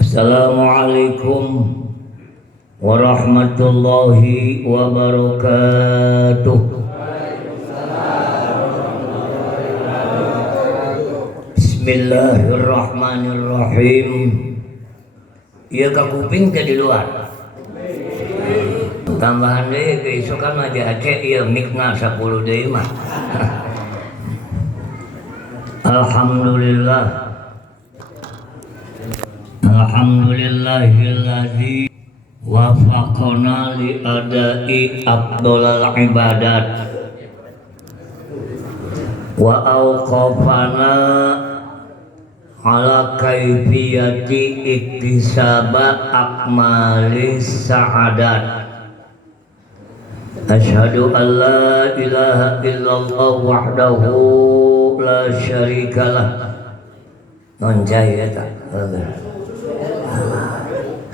Assalamualaikum warahmatullahi wabarakatuh. Bismillahirrahmanirrahim. Ieu ka kuping teh di luar. Tambahan deui keisukan mah jace ieu mikna 10 deui mah. Alhamdulillahilladzi wafaqana li adai afdhalal ibadat wa auqafana ala kaifiyati iktisaba akmalis sa'adat. Asyhadu an la ilaha illallah wahdahu la syarikalah. Nonjai eta.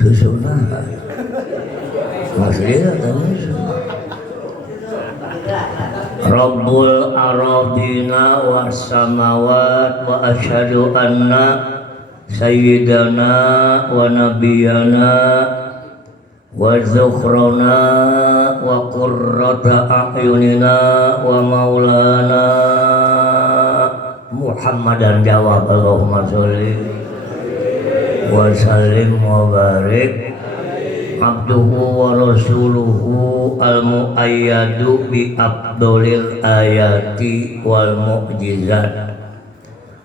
Susuna. Maksudnya terus. Rabbul aradina was samawat wa asyhadu anna sayyidana wa nabiyana wa dzukhrana wa qurrata a'yunina wa maulana Muhammadan jawab Allahumma sholli wa sallim wa barik abduhu wa rasuluhu al-mu'ayyadu bi afdhalil ayati wal mu'jizat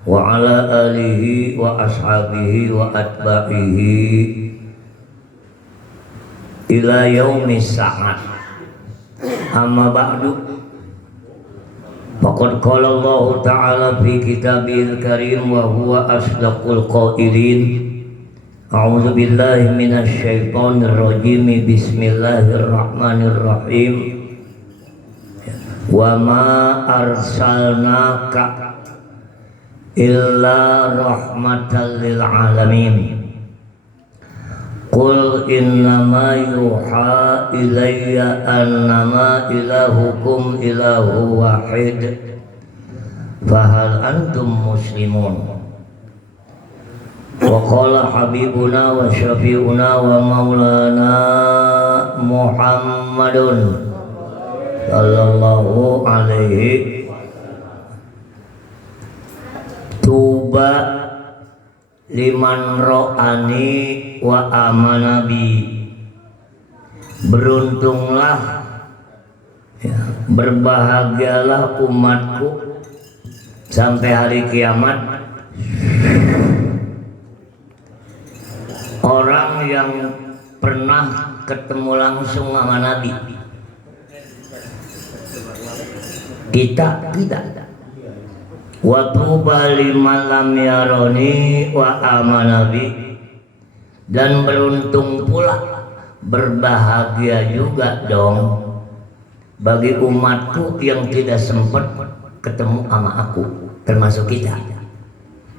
wa ala alihi wa ashabihi wa atba'ihi ila yaumis sa'ad. Amma ba'du, faqad qala Allah ta'ala fi kitabihil karim wa huwa asdaqul qailin. A'udzu billahi minasy syaithanir rajim. Bismillahirrahmanirrahim. Wa ma arsalnaka illa rahmatan lil alamin. Qul innama yuha ilayya annama ilahukum ilahu wahid fahal antum muslimun. Wa qala habibuna wa syafi'una wa maulana Muhammadun sallallahu alaihi tuba liman ro'ani wa amanabi. Beruntunglah, berbahagialah umatku sampai hari kiamat orang yang pernah ketemu langsung sama Nabi. Kita tidak. Wa tuba liman lam yaroni wa amanabi. Dan beruntung pula, berbahagia juga dong bagi umatku yang tidak sempat ketemu sama aku, termasuk kita.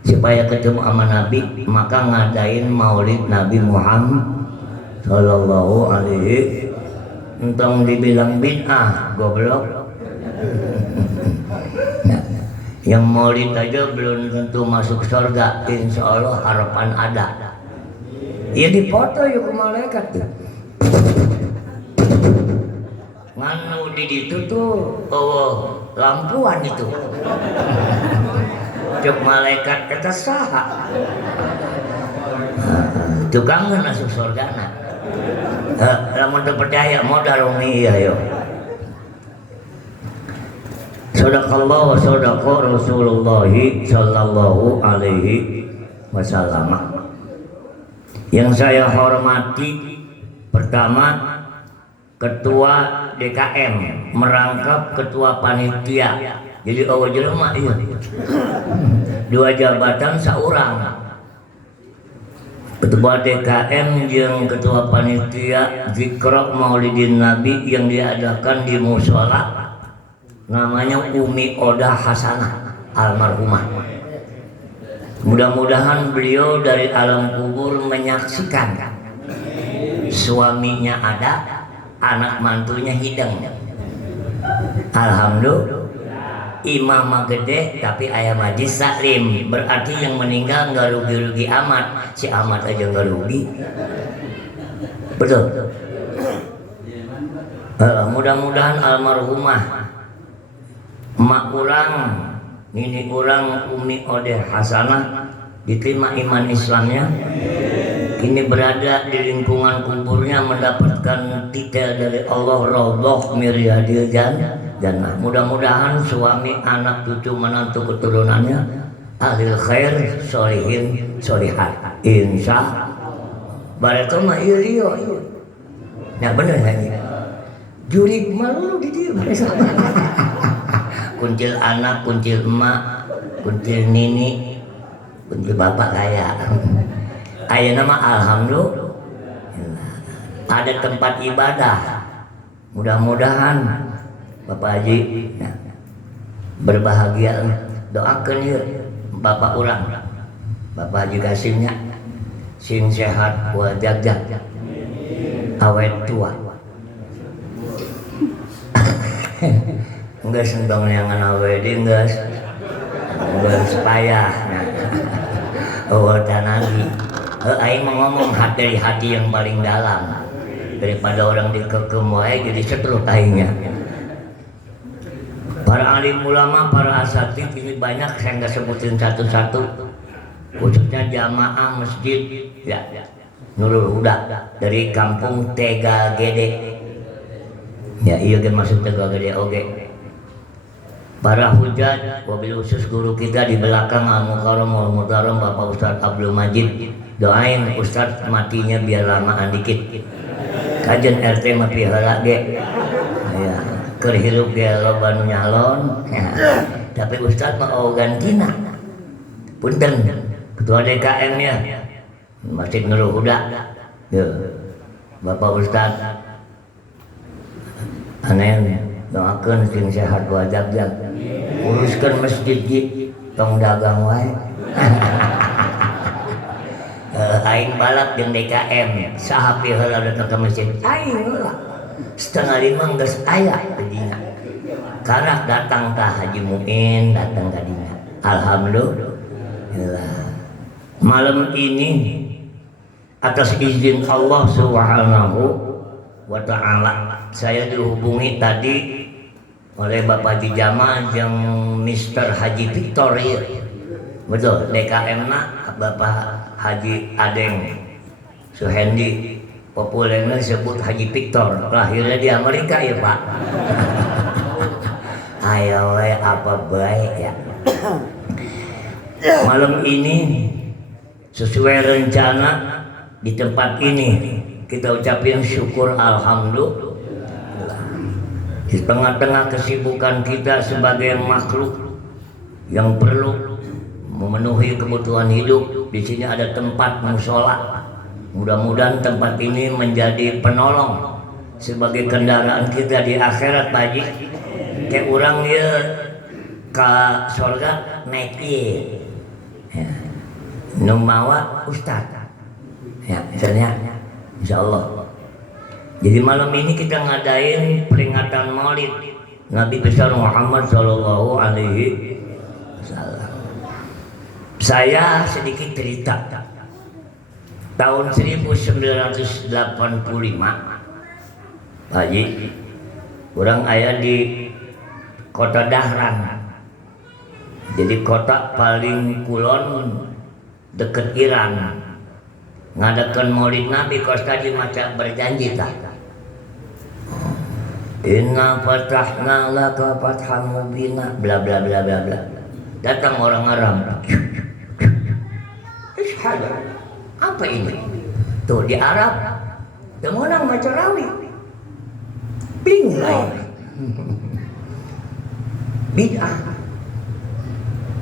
Supaya ketemu sama Nabi, maka ngadain maulid Nabi Muhammad sallallahu alaihi. Entong dibilang bid'ah, goblok. Yang maulid aja belum tentu masuk surga, insya Allah harapan ada. Ya dipoto yuk ke malaikat tuh. Nganu di situ tuh, lampuan itu. Cuk malaikat kata saha. Tukang masuk surga na. Lamun teu percaya modal umi ieu yo. Sadaqallahu wa sadaqa Rasulullah sallallahu alaihi wasallam. Yang saya hormati, pertama Ketua DKM merangkap Ketua Panitia. Jadi awal jelema ieu. 2 jabatan saurang. Ketua DKM jeung Ketua Panitia Zikra Maulidin Nabi yang diadakan di mushola namanya Umi Oda Hasanah almarhumah. Mudah-mudahan beliau dari alam kubur menyaksikan suaminya ada, anak mantunya hidang. Alhamdulillah. imam gede tapi ayah majlis taklim, berarti yang meninggal nggak rugi-rugi amat, si amat aja nggak rugi. Betul. Mudah-mudahan almarhumah emak kurang, nini kurang, Umi Odeh Hasanah diterima iman Islamnya. Kini berada di lingkungan kuburnya mendapatkan titel dari Allah, Raudhah Miryadil Jannah. Mudah-mudahan suami, anak, cucu, menantu, keturunannya ahlil khair, sholihin, sholihat. Insya Bareto mah iya. Ya bener ya. Jurik malu di dia. Kuncil anak, kuncil emak, kuncil nini, kuncil bapak kaya. Aya nama alhamdulillah ada tempat ibadah. Mudah-mudahan Bapak Haji berbahagia. Doakan ya Bapak urang, Bapak Haji Kasimnya sing sehat wajah awet tua. Enggak sendong yang awet enggak payah. Oh tanagi. Aing ngomong dari hati yang paling dalam daripada orang dikekem wae jadi setruk aingnya. Para alim ulama, para asatid ini banyak, saya nggak sebutin satu-satu, khususnya jamaah masjid ya Nurul Huda dari kampung Tega Gede. Ya iya kan masuk Tega Gede oke. Para hujat, wabil khusus guru kita di belakang Al-Mukarram Bapak Ustadz Abdul Majid, doain Ustadz matinya biar lamaan dikit. Kajen RT mah pihala ge. Ya, keur hirup ge loba nu nyalon. Ya. Tapi Ustadz mah gantina. Punten, ketua DKM nya Masjid Nurul Huda. Ya. Bapak Ustadz aneh doakeun sing sehat wajah uruskan masjid tong dagang wae. Aing balap jeung DKM saha piheula datang ke masjid aing heula 4:30 geus aya di dinya karena datang ka Haji Muin datang ka dinya. Alhamdulillah malam ini atas izin Allah Subhanahu wa ta'ala saya dihubungi tadi oleh Bapak Haji Jamal yang Mr. Haji Victor ya. Betul, DKM na Bapak Haji Adeng Suhendi, populernya disebut Haji Victor, lahirnya di Amerika ya Pak. Ayo apa baik ya. Malam ini sesuai rencana di tempat ini kita ucapin syukur alhamdulillah. Di tengah-tengah kesibukan kita sebagai makhluk yang perlu memenuhi kebutuhan hidup, di sini ada tempat mushola. Mudah-mudahan tempat ini menjadi penolong sebagai kendaraan kita di akhirat, Pak Haji. Kayak orang ya ke surga naik ya. Numawa Ustaz. Ya, misalnya insyaallah. Jadi malam ini kita ngadain peringatan Maulid Nabi besar Muhammad Sallallahu Alaihi Wasallam. Saya sedikit cerita. Tahun 1985, Pak Haji, orang ayah di kota Dahran. Jadi kota paling kulon deket Iran. Ngadakan Maulid Nabi kos tadi macam berjanji tak. Inna fatahna laka fatham mubina bla bla bla bla bla. Datang orang Arab. Ishhad. Apa ini? Tuh di Arab temenang macam rawi. Bingung. Bid'ah.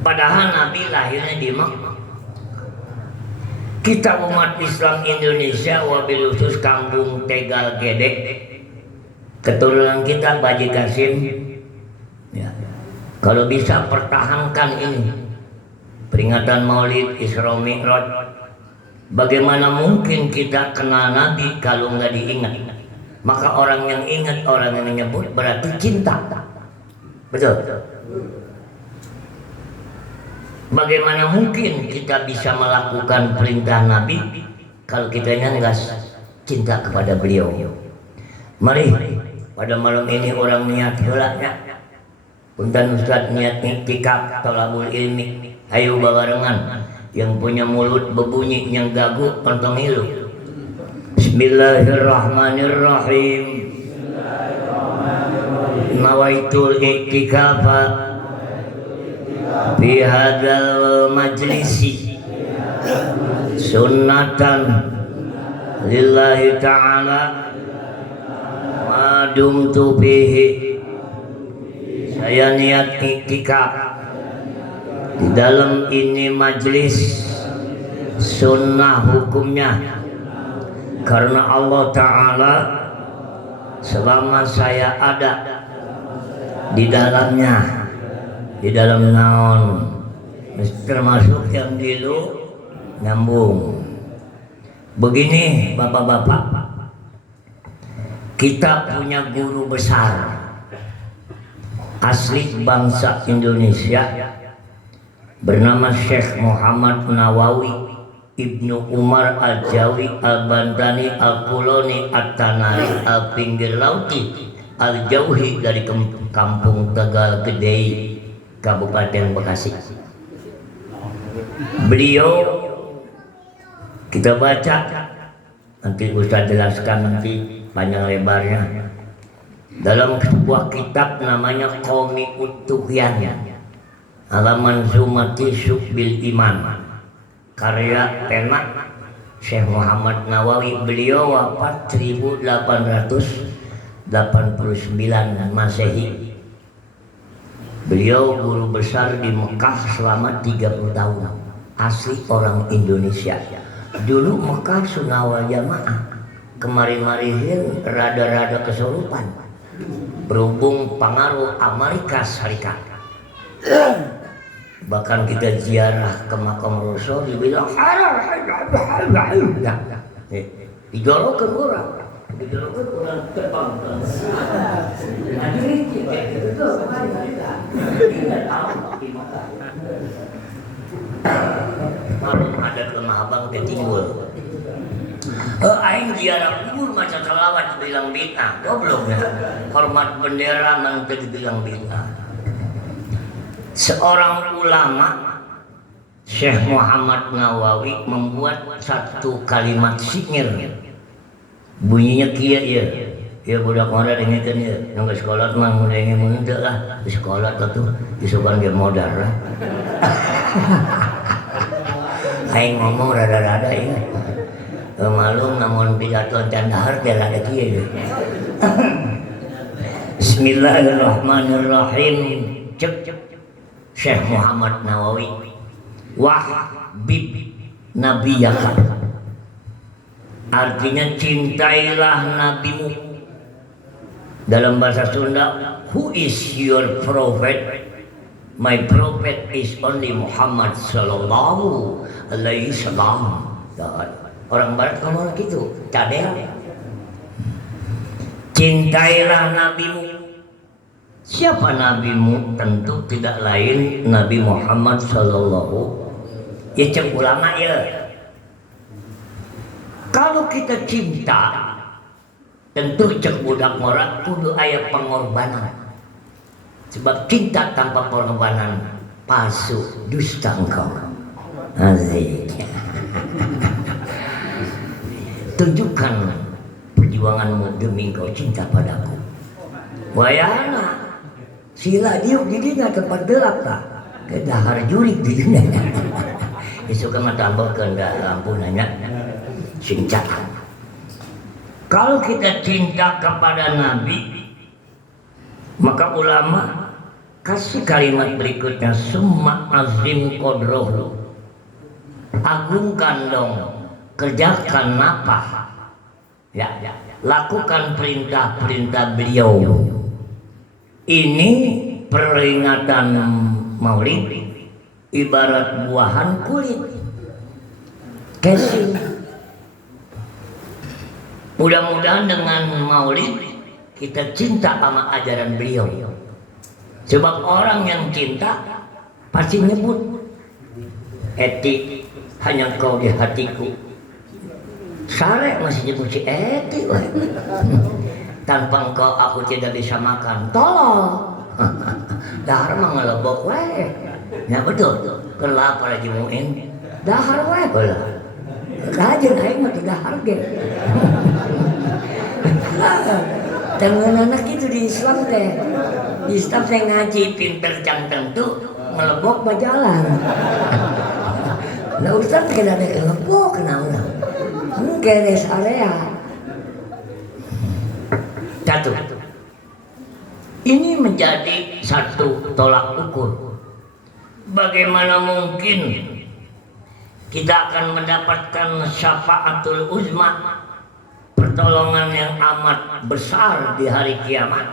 Padahal Nabi lahirnya di Makkah. Kita umat Islam Indonesia wabil khusus kampung Tegal Gede, keturunan kita Haji Kasim ya. Kalau bisa pertahankan ini peringatan Maulid Isra Mi'raj. Bagaimana mungkin kita kenal Nabi kalau nggak diingat? Maka orang yang ingat, orang yang menyebut berarti cinta. Betul. Bagaimana mungkin kita bisa melakukan perintah Nabi kalau kitanya nggak cinta kepada beliau? Mari pada malam ini orang niat helaknya. Punten Ustaz niat iktikaf thalabul ilmi. Ayo babarengan. Yang punya mulut berbunyi yang gagu pantang hilu. Bismillahirrahmanirrahim. Nawaitul iktikafa fi hadzal majlisi sunnatan lillahi ta'ala ma dumtu fihi. Saya niat iktikaf di dalam ini majlis sunnah hukumnya karena Allah Ta'ala selama saya ada di dalamnya, di dalam naon termasuk yang dulu nyambung. Begini bapak-bapak, kita punya guru besar asli bangsa Indonesia bernama Syekh Muhammad Nawawi Ibnu Umar Al-Jawi Al-Bantani Al-Quloni At-Tanari Al-Pinggir Lauti Al-Jauhi dari kampung Tegal Gede, Kabupaten Bekasi. Beliau kita baca, nanti Ustaz jelaskan nanti panjang lebarnya, dalam sebuah kitab namanya Qomi'ut Tughyan halaman Zumati Subbil Iman karya Penak Syekh Muhammad Nawawi. Beliau wafat 1889 Masehi. Beliau guru besar di Mekah selama 30 tahun, asli orang Indonesia. Dulu Mekah sunnah wal jamaah, kemari-marihin rada-rada kesurupan berhubung pengaruh Amerika Serikat. Bahkan kita ziarah ke makam Rasul dibilang dijolokan orang, terbang. Malam ada lemah abang ketimbul. Aing ziarah kubur macam salawat bilang bid'ah, goblok ya. Hormat bendera menteri bilang bid'ah. Seorang ulama Syekh Muhammad Nawawi membuat satu kalimat syair. Bunyinya kieu ya. Ya budak modal dengekeun ya. Nang sekolah mah mun ingin mun teu lah. Di sekolah tuh disukan ge modal lah. Aing ngomong rada-rada ini. Malum namun pidato candahar dia ada kieu. Bismillahirrahmanirrahim. Cek Syekh Muhammad Nawawi. Wahbib nabiyaka. Artinya cintailah nabimu. Dalam bahasa Sunda, who is your prophet? My prophet is only Muhammad sallallahu alaihi wasallam. Orang barat ngomong gitu, cadel. Cintailah nabimu. Siapa nabimu? Tentu tidak lain Nabi Muhammad sallallahu. Ya cek ulama ya. Kalau kita cinta, tentu cek budak morat kudu aya pengorbanan. Sebab cinta tanpa pengorbanan palsu, dusta engkau. Asik. Tunjukkan perjuanganmu demi engkau cinta padaku. Wayana sila diuk di dina tempat gelap tak ke dahar jurik di dina. Isu mah tambahkeun da lampu nanya cinta. Kalau kita cinta kepada Nabi, maka ulama kasih kalimat berikutnya, summa azim qadrohu. Agungkan dong, kerjakan apa? Ya, lakukan perintah-perintah beliau. Ini peringatan Maulid ibarat buahan kulit. Casing. Mudah-mudahan dengan Maulid kita cinta sama ajaran beliau. Sebab orang yang cinta pasti nyebut Eti hanya kau di hatiku. Sare masih nyebut si Eti. Tanpa engkau aku tidak bisa makan. Tolong. Dahar mah ngelebok wae. Ya betul. Keur lapar lagi muin. Dahar wae heula. Rajin aing mah teu dahar ge. Anak itu di Islam teh. Di Islam saya ngaji pinter jang tentu ngelebok bajalan. Nah Ustaz kena ada ngelebok kenapa? Keres area. Satu. Ini menjadi satu tolak ukur. Bagaimana mungkin kita akan mendapatkan syafaatul uzma, pertolongan yang amat besar di hari kiamat,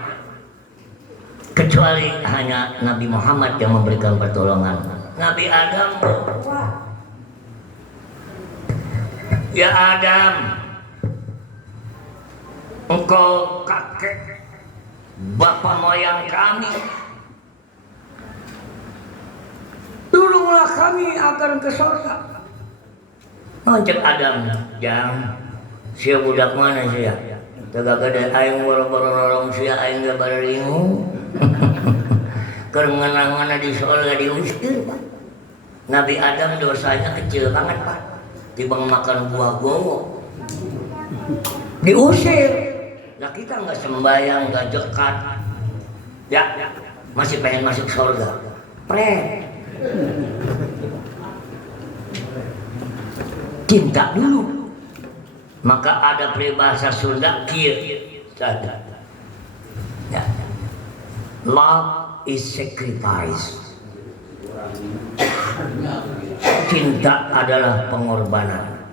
kecuali hanya Nabi Muhammad yang memberikan pertolongan. Nabi Adam, ya Adam, engkau kakek bapak moyang kami, tolonglah kami agar ke surga. Cek Adam, jangan. Sia budak mana sia? Tega gede aing boro-boro lorong sia aing ge bareringu. Keur ngeunang-ngeunang di surga diusir, Pak. Nabi Adam dosanya kecil banget, Pak. Tibang makan buah gowo. Diusir. Nah kita enggak sembahyang, enggak jekat. Ya, masih pengen masuk surga. Cinta dulu. Maka ada peribahasa Sunda kieu. Ya. Love is sacrifice. Cinta adalah pengorbanan.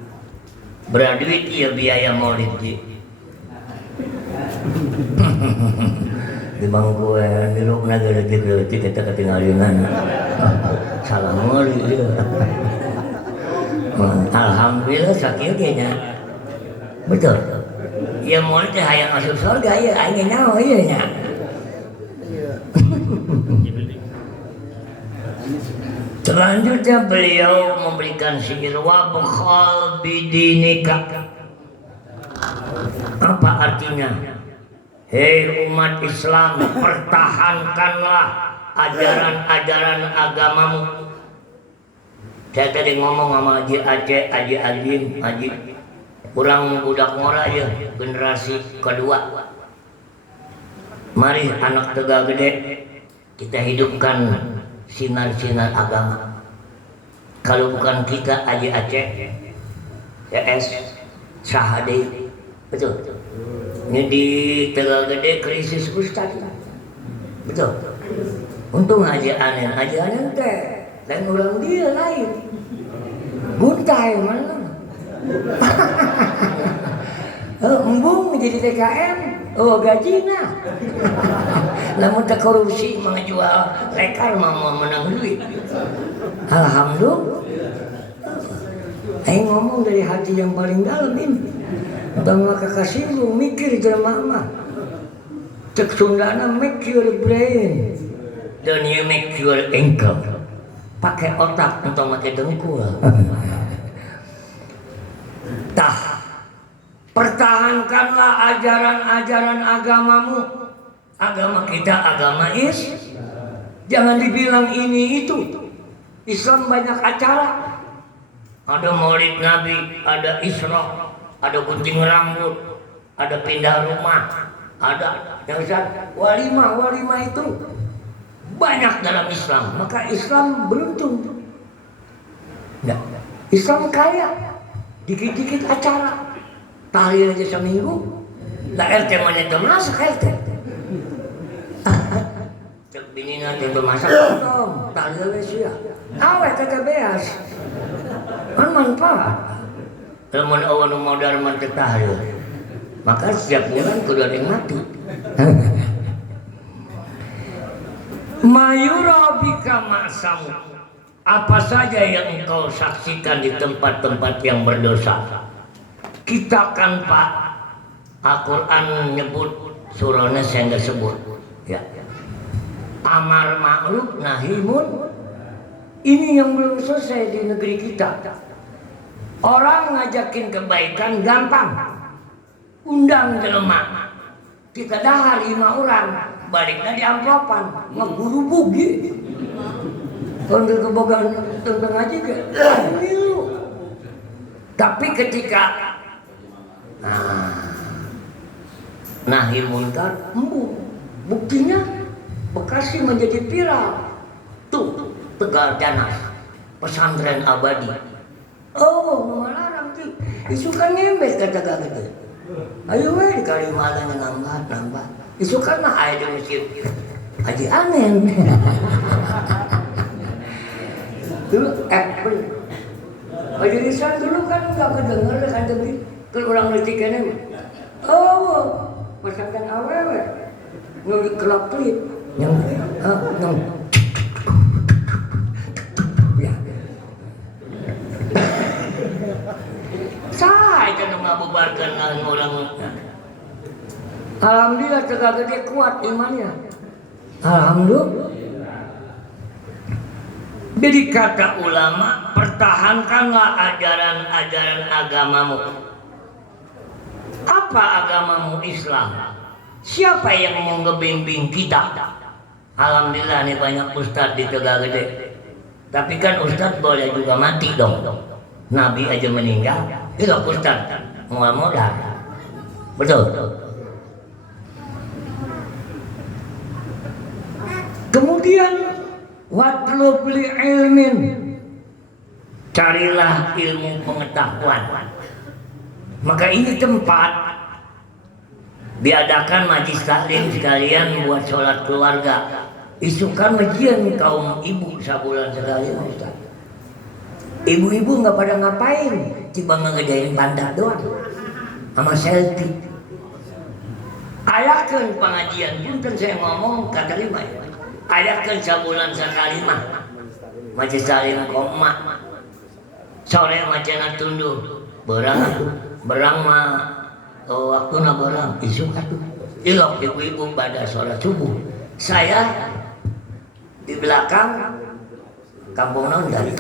Berduit ya biaya maulid di. Di bangku di rukna gede-gede kita ketinggalan. Salam maulid. Alhamdulillah sakit nya. Betul. Ya mau teh hayang masuk surga ya aing nyaho ieu nya. Selanjutnya beliau memberikan sihir wa bukhal bidinika. Apa artinya? Hei umat Islam, pertahankanlah ajaran-ajaran agamamu. Saya tadi ngomong sama Haji Aceh, Haji Agim, Haji kurang budak ngora ya, generasi kedua. Mari anak Tegal Gede kita hidupkan sinar-sinar agama. Kalau bukan kita Haji Aceh, CS, Sahade, betul. Ini di Tegal Gede krisis ustaz, betul. Untung Haji Anen teh, dan orang dia lain. Guntai mana? Embung jadi TKM, oh gajinya. Lamun tak korupsi menjual lekar mau menang duit. Alhamdulillah. Aing ngomong dari hati yang paling dalam ini. Bang maka kasih lu mikir jelema mah. Cek Sundana make your brain. Dan you make your ankle. Pakai otak untuk pakai dengkul. Tah, pertahankanlah ajaran-ajaran agamamu. Agama kita agama jangan dibilang ini itu. Islam banyak acara. Ada maulid Nabi, ada Isra, ada gunting rambut, ada pindah rumah, ada yang walimah itu banyak dalam Islam. Maka Islam beruntung. Nah, Islam kaya. Dikit-dikit acara, tahlil aja seminggu, lah RT mana itu masak RT. Cek bini nanti itu masak dong, tahlil aja. Awet kagak beas, kan manfaat. Kalau mau awan modal mantek tahlil, maka setiap bulan kudu ada yang mati. Mayurabika ma'samu. Apa saja yang engkau saksikan di tempat-tempat yang berdosa. Kita kan Pak, Al-Quran nyebut surahnya saya nggak sebut. Ya. Amar ma'ruf nahi Ini yang belum selesai di negeri kita. Orang ngajakin kebaikan gampang. Undang jelema. Kita dahar 5 orang, baliknya di amplopan, ngeguru bugi. Kalau kebogan tentang aja ke, tapi ketika nahi munkar, buktinya Bekasi menjadi viral. Tuh, Tegal Danas, pesantren abadi. Oh, melarang sih. Isukan ngembes kata gitu. Ayo di Kalimalang nambah. Isukan mah ayo di masjid Haji Anen. Dulu Haji Rizal dulu kan nggak kedengar kan tapi kalau orang ngerti kan pesantren awewe ngeli kelap klip yang saya kan mengabubarkan orang. Alhamdulillah Tegal Gede kuat imannya. Alhamdulillah. Jadi kata ulama, pertahankanlah ajaran-ajaran agamamu. Apa agamamu? Islam. Siapa yang mau ngebimbing kita? Alhamdulillah nih banyak ustadz di Tegal Gede. Tapi kan ustadz boleh juga mati dong. Nabi aja meninggal. Itu ustadz mau modal. Betul. Kemudian watlub li ilmin, carilah ilmu pengetahuan. Maka ini tempat diadakan majlis taklim sekalian buat sholat keluarga. Isukan majian kaum ibu sabulan sekali Ustaz. Ibu-ibu nggak pada ngapain, cuma ngegedain pantat doang sama selfie. Ayakan pengajian punten saya ngomong kata lima ya. Ayakan sabulan sekali mah majlis taklim koma. Sore macana tunduh berang mah waktu na berang isu atuh. Ilok ibu-ibu pada sholat subuh. Saya di belakang kampung naon dari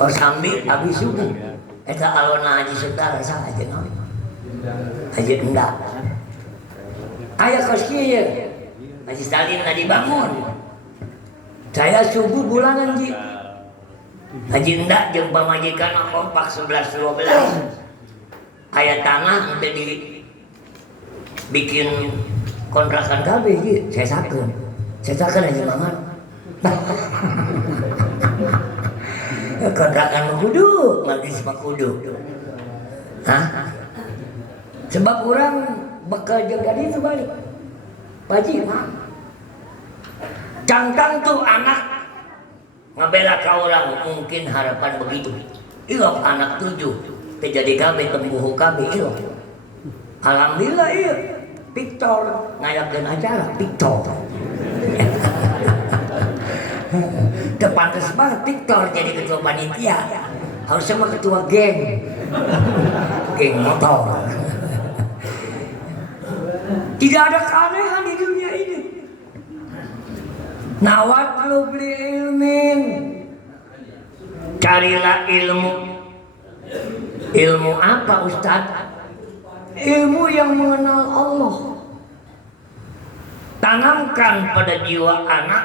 Kosambi abis subuh. Eta alona haji saudara saha aja naon. Haji endak. Aya kos kieu. Haji Salim na dibangun. Saya subuh bulanan ji. Haji endak jeung pamajikan kompak 11-12. Aya tanah teh di bikin kontrakan kabeh ji. Saya sakeun aja Maman. Kontrakan kudu, magis mah kudu. Hah? Sebab orang bakal jaga itu balik. Paji mah. Cangkang tuh anak ngabela ka orang mungkin harapan begitu. Ilok anak 7 terjadi kabeh tembuh kabeh ilok. Alhamdulillah ieu. Victor ngayakeun acara Victor. Pantas banget Victor jadi ketua panitia. Harusnya mah ketua geng motor. Tidak ada keanehan di dunia ini. Nawat lu beli ilmin, carilah ilmu. Ilmu apa Ustaz? Ilmu yang mengenal Allah. Tanamkan pada jiwa anak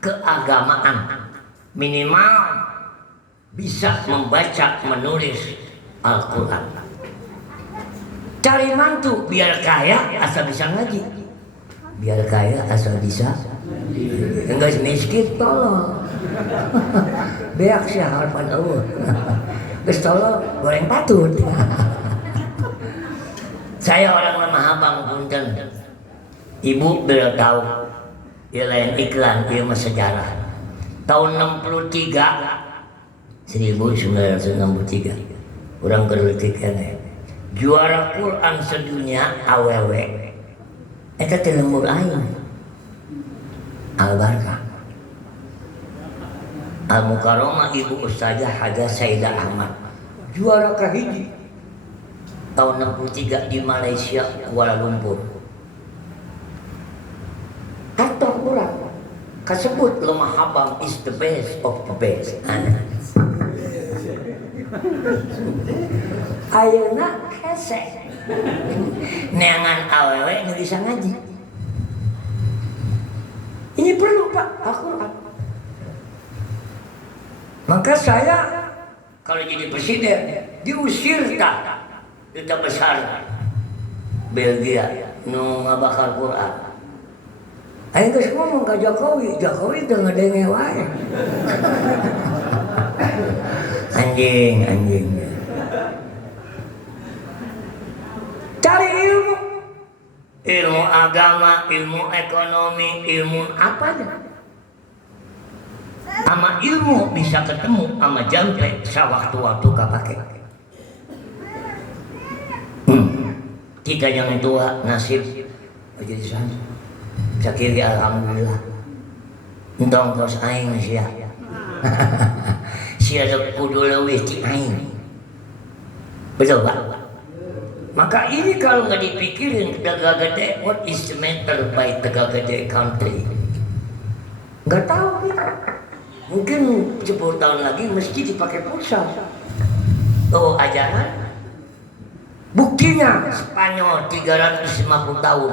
keagamaan. Minimal bisa membaca menulis Al-Quran. Cari mantu biar kaya asal bisa ngaji. Biar kaya asal bisa. Enggak miskin tolong. Beak sih harapan Allah. Terus tolong goreng patut. Saya orang lemah abang punten. Ibu beliau tahu. Ya lain iklan, dia mah sejarah. Tahun 1963 orang kerletikan juara Quran sedunia awewe eta teh lembur aing Al-Barkah Al-Mukarramah Ibu Ustazah Haja Sayyidah Ahmad juara kahiji tahun 63 di Malaysia Kuala Lumpur. Kata orang Kasebut lemah habang is the best of the best. Ayeuna hese neangan awewe nu bisa ngaji. Ini perlu Pak Al-Quran. Maka saya kalau jadi presiden diusir tak duta besar Belgia nu ngabakar Quran. Aing geus ngomong ka Jokowi, Jokowi teu ngadenge wae. Anjing. Cari ilmu agama, ilmu ekonomi, ilmu apa aja. Ama ilmu bisa ketemu ama jampe sawaktu-waktu kapake. Kita yang tua nasib jadi sana. Sakiri alhamdulillah. Entong tos aing sia. Sia kudu leuwih ti aing. Betul Pak? Maka ini kalau nggak dipikirin Tegal Gede, what is the matter by Tegal Gede country? Nggak tahu kita. Mungkin 10 tahun lagi mesti dipakai pusat. Oh ajaran. Buktinya Spanyol 350 tahun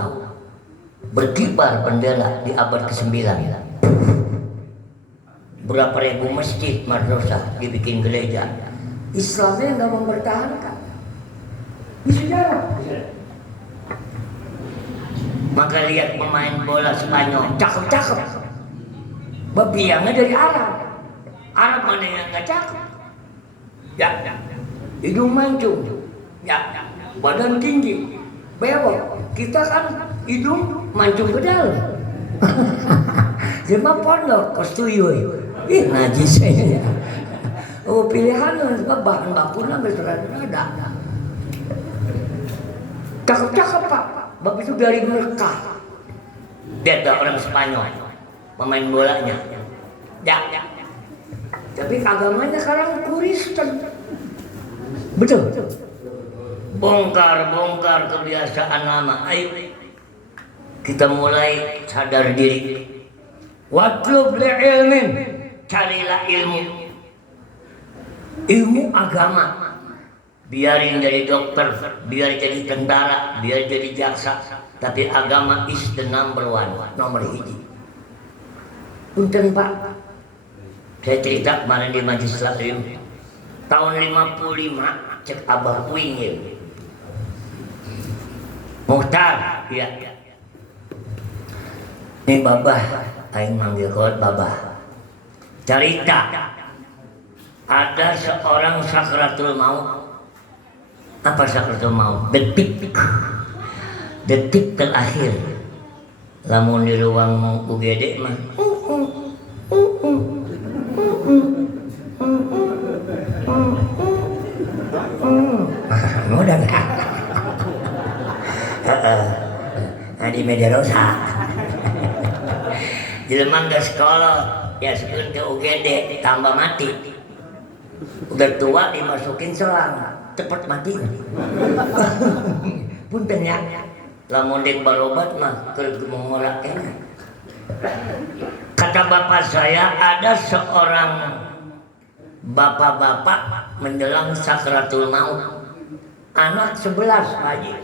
berkibar bendera di abad ke-9. Berapa ribu masjid madrasah dibikin gereja. Islamnya nggak mempertahankan. Di sejarah. Maka lihat pemain bola Spanyol, cakep-cakep. Babiangnya dari Arab. Arab mana yang nggak cakep? Ya, hidung mancung. Ya, badan tinggi. Bewok. Kita kan hidung mancung ke dalam. Cuma pondok kostuyul. Ih, najis saya. Oh, pilihan bahan bakunya berada. Cakep-cakep Pak. Bab itu dari Mekah. Dia ada orang Spanyol, pemain bolanya. Ya. Tapi agamanya sekarang Kristen. Betul. Bongkar kebiasaan lama. Ayo kita mulai sadar diri. Watlub li'ilmin, carilah ilmu agama. Biarin jadi dokter, biar jadi tentara, biar jadi jaksa, tapi agama is the number one, nomor 1. Punten Pak, saya cerita kemarin di Majelis Taklim tahun 55 cek Abah Wingil Muhtar, ya. Ini Babah, aing manggil kau Babah. Cerita ada seorang sakratul maut. Apa sakratul maut? Detik terakhir. Lamun di ruang UGD mah. Mudah nggak? Di media rosa. Jelema geus sekolah, ya sieun ke UGD tambah mati. Udah tua dimasukin selang. Cepat mati. Punten ya. Lamun dek barobat mah keur mengorak enak. Kata bapak saya, ada seorang bapak-bapak menjelang sakratul maut. Anak 11 Haji.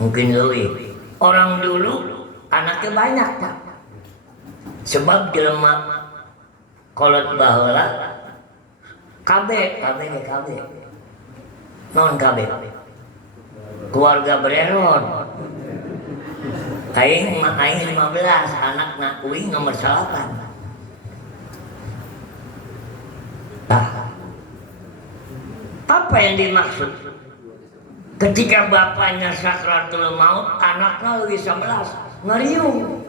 Mungkin lebih. Orang dulu anaknya banyak Pak. Sebab jelema kolot baheula KB. Non KB keluarga bereron. Aing 15 anak nak uing nomor 8. Apa yang dimaksud? Ketika bapaknya sakratul maut, anaknya lagi 11 ngeriung.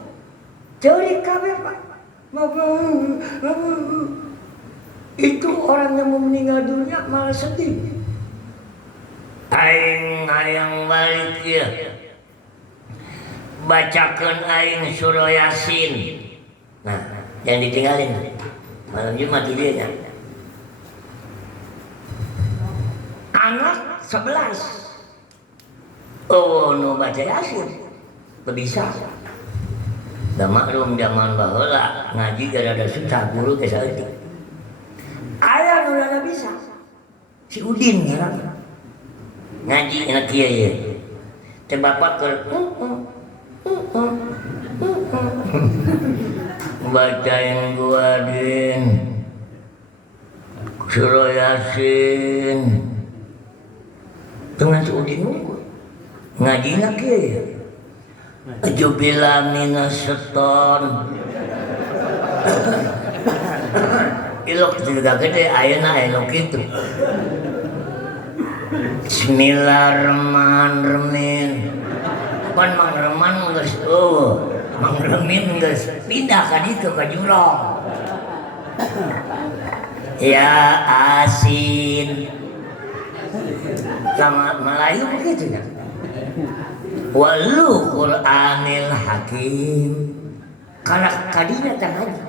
Jadi KB Pak. Itu orang yang mau meninggal dunia malah sedih. Aing hayang balik ya. Bacakan aing surah Yasin. Nah, yang ditinggalin malam Jumat dia. Anak 11. Oh, no baca Yasin. Bisa. Da maklum zaman baheula ngaji gara-gara susah guru ke saeutik. Aya nu rada bisa. Si Udin ngaranna. Ngaji enak kieu ye. Teh bapak keur baca yang gua din surah Yasin dengan si Udin ngaji nak ya ajubila minas seton ilok juga gede ayeuna elok itu Bismillahirrahmanirrahim pan Mang Reman geus Mang Remin geus pindah ka ditu ka jurong ya asin sama Melayu begitu ya walu Qur'anil Hakim kana kadinya teh haji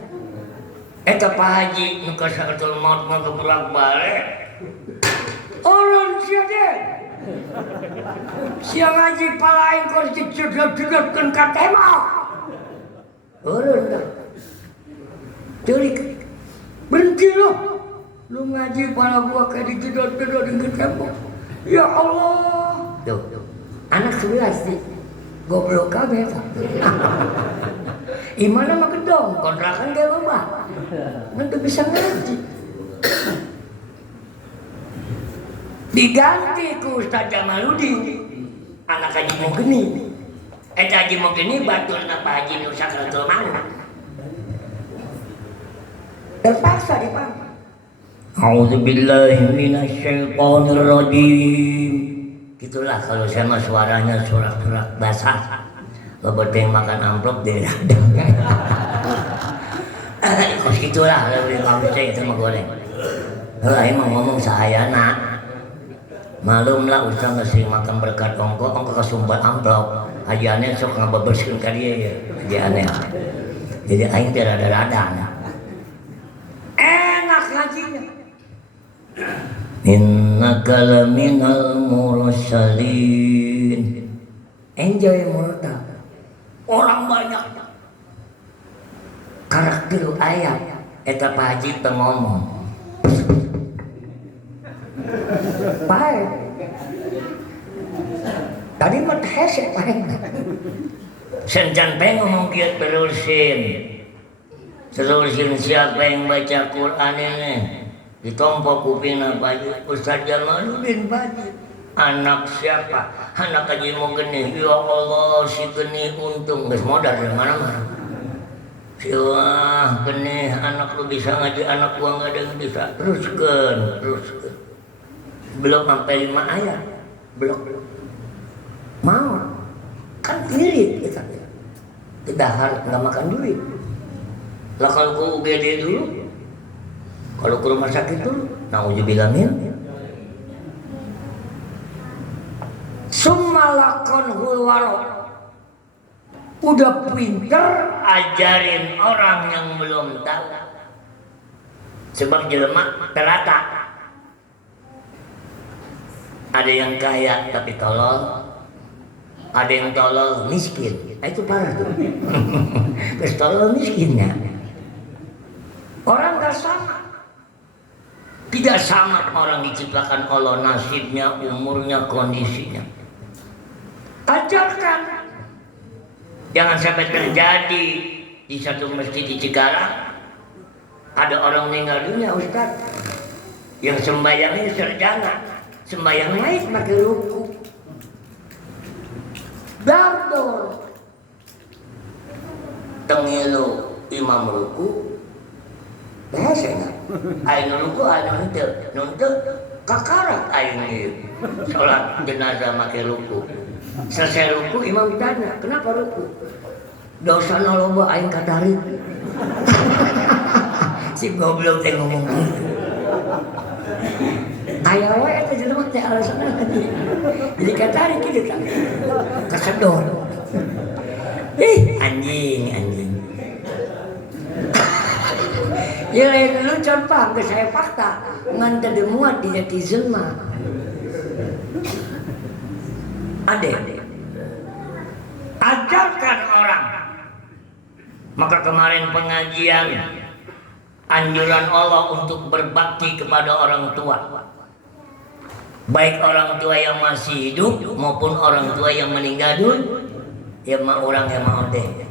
eta Pak Haji nu ka sakaratul maut mah bolak-balik orang siade siang ngaji palain kau dijedot-jedotkeun ka tembok orang dah jadi berhenti loh lu ngaji pala gua kayak dijedot-jedotin ke tembok ya Allah tuh anak 11 nih goblok kabeh imana mah gedong kontrakan ge loba nanti bisa ngaji diganti ku Ustaz Jamaludin anak Haji Mugeni Haji Mugeni batulna Pak Haji nu sakaratul maut terpaksa dipanggil A'udzubillahi minasyaitonirrajim gitulah kalau sama suaranya sorak-sorak basah loba teh makan amplop di radang kos gitulah lebih bagus itu mah goreng heula emang ngomong sahayana malum lah usah ngasih makan berkat ongko kesumbat amplop hajiannya sok ngabeberskeun ka dieu ya hajiannya jadi aing teh rada-rada enak ngajinya innaka laminal mursalin enjoy murta orang banyak karakter ayat eta Pak Haji teu ngomong baik tadi mah hese baik senjan pengen ngomong kieu terusin siapa yang baca Quran ini ditompok kupingna Pak Ustaz Jamaludin Pak anak siapa anak Haji Mugeni ya Allah si geni untung geus modal dari mana-mana wah geni anak lu bisa ngaji anak gua enggak ada yang bisa teruskeun belum sampai 5 ayat belum mau kan ngirit kita dahar nggak makan duit lah kalau ke UGD dulu kalau ke rumah sakit dulu naudzubillah min summalakon hulwaro udah pinter ajarin orang yang belum tahu sebab jelema terata ada yang kaya tapi tolol, ada yang tolol miskin. Nah, itu parah tuh. Terus tolol miskinnya. Orang gak sama. Tidak sama orang diciptakan Allah nasibnya, umurnya, kondisinya. Ajarkan. Jangan sampai terjadi di satu masjid di Cikarang ada orang meninggal dunia Ustaz yang sembahyangnya serjana. Sembahyang naik pakai ruku dardor tengilu imam ruku biasanya aing ruku aing nuntut kakarat aing sholat jenazah pakai ruku selesai ruku imam ditanya kenapa ruku dosa loba aing katarik si goblok teh ngomong gitu aya wae eta jelema teh alasanna jadi katarik kitu tah kasedor anjing ya lain lu contoh ke saya fakta ngan teu muat di netizen mah ade ajarkan orang Maka kemarin pengajian anjuran Allah untuk berbakti kepada orang tua, baik orang tua yang masih hidup maupun orang tua yang meninggal dunia. Ya mah orang yang mau deh.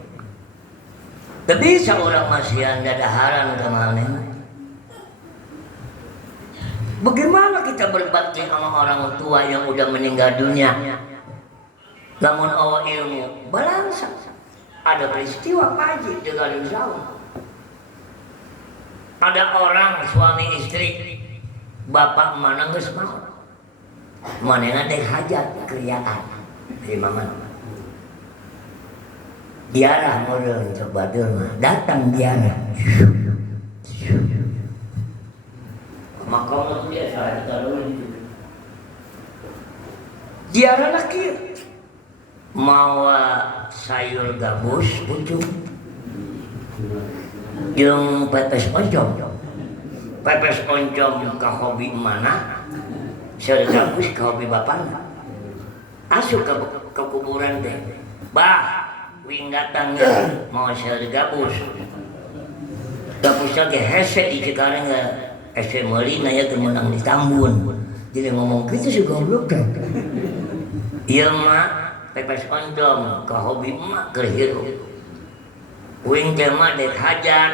Tapi seorang masih anda daharan kemana? Bagaimana kita berbakti sama orang tua yang udah meninggal dunia? Namun Allah ilmu balangsa. Ada peristiwa pagi di Galusaw. Ada orang suami istri, bapak mana geus mau. Manehna teh hajat kriaan. Di mana? Diarah meureun coba mah datang diarah. Maka dia salah ditaruh itu. Diarah laki mawa sayur gabus pucuk jeung pepes oncom. Pepes oncom ka hobi mana? Sayur gabus ka hobi bapana. Asup ke kuburan teh. Bah wing datang mau sayur gabus. Gabusnya ke hese di Cikarang hese meuli na ya menang di Tambun. Jadi ngomong gitu sih goblok kan. Ieu mah pepes oncom ka hobi emak keur hirup. Wing teh mah dek hajat.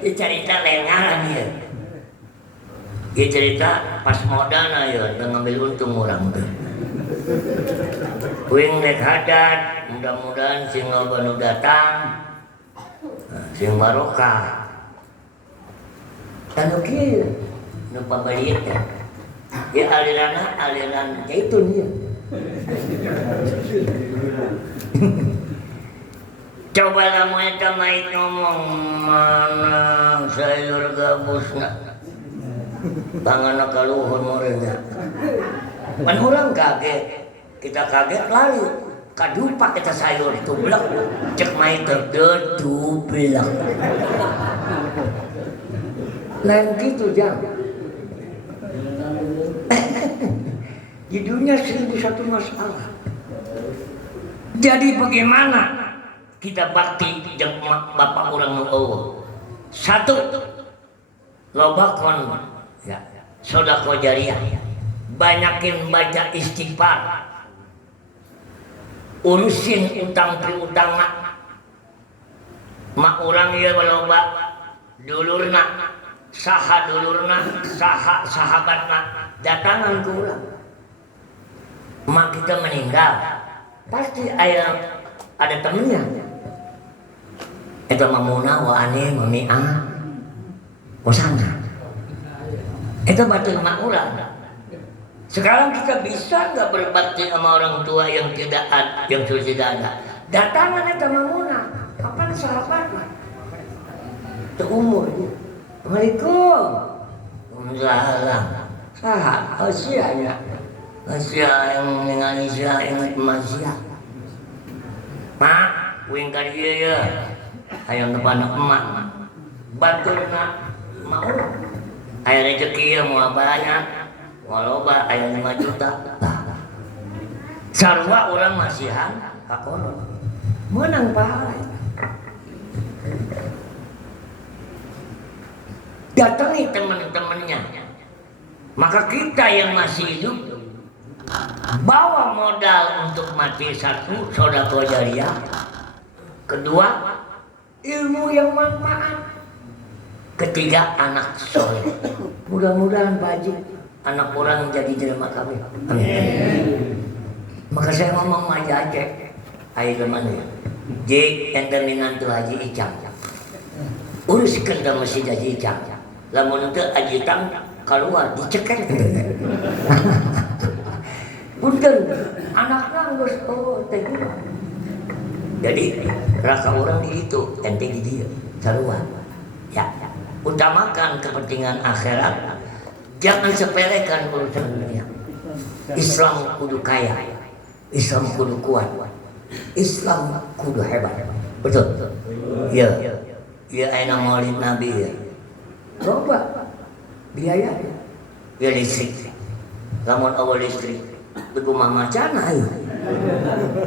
Ieu cerita lengaran ieu. Ieu cerita pas modalna ya ngambil untung urang teh. Wing dek hajat, mudah-mudahan sing loba nu datang sing barokah. Anu kieu nu pabalieu teh. Ya aliran zaitun ya. Coba lamun eta mait ngomong mana sayur gabusna. Tanganna kaluhur meureunnya. Pan urang kaget. Kita kaget lalu kadupak kita sayur itu blek cek mait teu blek. Lain gitu jang. Di dunia 1001 masalah. Jadi bagaimana kita bakti jeung bapak orang nu eueuh? Satu, lobakon ya, sedekah jariah. Banyakin baca istighfar. Urusin utang piutang mak urang ieu loba dulurna, saha dulurna, saha sahabatna datangan ke urang. Mak kita meninggal pasti ada temennya. Itu mamuna wa ane mami'ah wasana. Itu batin mak urang. Sekarang kita bisa nggak berbakti sama orang tua yang tidak ada, yang sudah tidak ada? Datangan itu mamuna, kapan sahabatnya? Itu umur. Assalamualaikum. Waalaikumsalam. Sahat, asianya. Asia yang ningali sia ingat masia. Mak, wing ka dieu ya. Hayang tepana emak. Baturna mau. Aya rezeki ya moal banyak. Waloba aya 5 juta. Sarua urang masihan kakono. Menang pahala. Datangi teman-temannya. Maka kita yang masih hidup bawa modal untuk mati. Satu, sedekah jariah. Kedua, ilmu yang manfaat. Ketiga, anak soleh. Mudah-mudahan Pak Haji, anak orang jadi jelema kami. Amin. Maka saya ngomong aja ayo kemana ya? Jik enten minantu Haji Icang. Uruskeun ka masjid Haji Icang. Lamun teu Haji Icang keluar dicekel. Punten, anakna geus teh. Jadi rasa orang di itu ente di dia sarua. Ya, utamakan kepentingan akhirat. Jangan sepelekan urusan dunia. Islam kudu kaya, Islam kudu kuat, Islam kudu hebat. Betul? Ya, ya aina maulid Nabi ya. Coba biaya, ya listrik. Lamun awal listrik, beku mamacana ayo.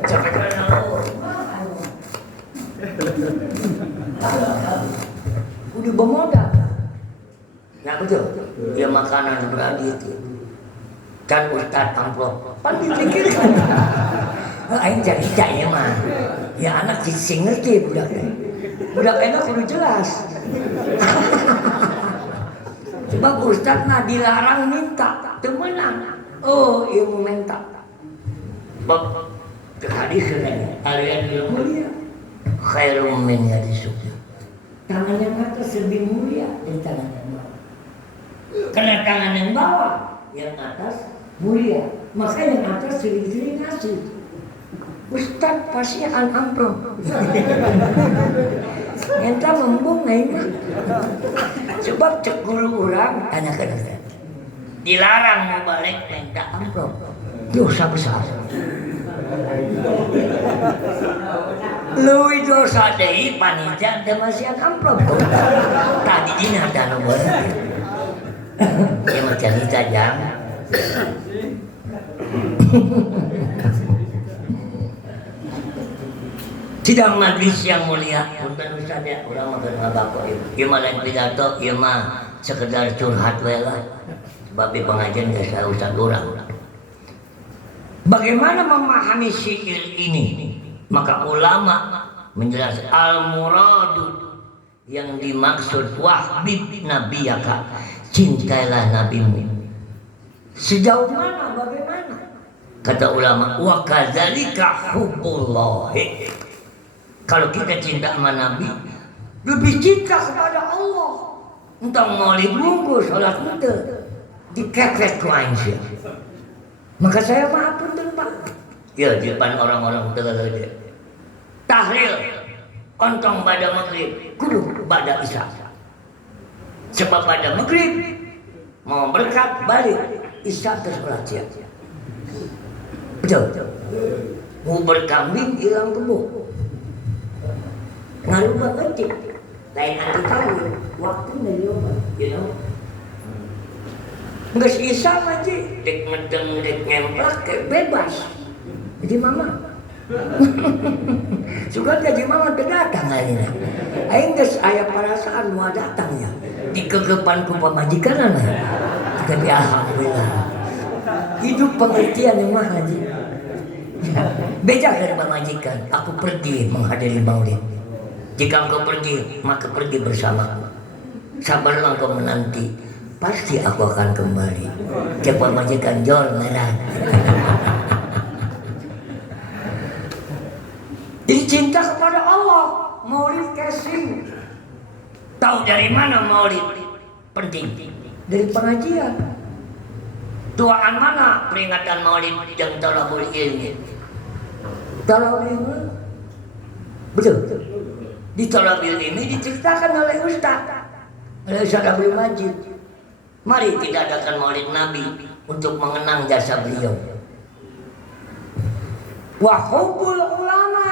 Sampai karena udah bermodal. Nah betul, dia makanan beradi itu. Kan Ustadz amplop, pan dipikirkan. Aing cari mah. Ya anak sing ngerti budaknya. Budak enak udah jelas. Sebab Ustadz nah dilarang minta, temenang. Oh ilmu minta. Sebab hadis ini, alian yang mulia, khairum min yadis sufla. Tangan yang atas lebih mulia dari tangan yang bawah. Karena tangan yang bawah, yang atas mulia. Maka yang atas sering-sering ngasih. Ustaz pasihan amplop. Enta membung mah. Sebab cek guru orang tanyakan Ustaz. Dilarang membalik minta amplop. Dosa besar. Lu dosa deui panitia teu masihan amplop. Tadi dina ada nomor. Ya macam itu aja. Sidang majlis yang mulia, punten Ustaz ya, urang makan ngabako ieu. Ieu mah lain pidato, ieu mah sekedar curhat we lah. Sebab di pengajian geus Ustaz urang. Bagaimana memahami syiir ini? Maka ulama menjelaskan al-muradu yang dimaksud wahbib nabiyaka, cintailah nabimu. Sejauh mana, bagaimana? Kata ulama, wa kadzalika hubbullahi. Kalau kita cinta sama Nabi, lebih cinta kepada Allah. Entah maulid bungkus, sholat muda, dikekek lain sih. Maka saya maafkan Pak. Ya di depan orang-orang terlalu tahlil, ontong pada maghrib, kudu pada isya. Sebab pada maghrib mau berkat balik isya terus sholat siap. Betul. Mau berkambing hilang tubuh. Ngaruh banget, lain nanti tahu waktu dari obat, you know. Nggak bisa aja, dek medeng, dek ngemplak, kayak bebas. Jadi mama, suka jadi mama terdatang aja. Aing nggak ayah perasaan mau datangnya di kegepanku pemajikan anak. Jadi alhamdulillah, hidup pengertian yang mahal aja. Beda dari pemajikan, aku pergi menghadiri maulid. Jika engkau pergi, maka pergi bersamaku. Sabarlah engkau menanti, pasti aku akan kembali. Coba majikan jol merah. Jadi cinta kepada Allah, maulid casing. Tahu dari mana maulid? Penting. Dari pengajian. Tuaan mana peringatan maulid yang talabul ilmi? Talabul ilmi. Betul. Di Talabil ini diceritakan oleh Ustaz, oleh Ustaz Abdul Majid. Mari kita adakan maulid Nabi untuk mengenang jasa beliau. Wa hubbul ulama,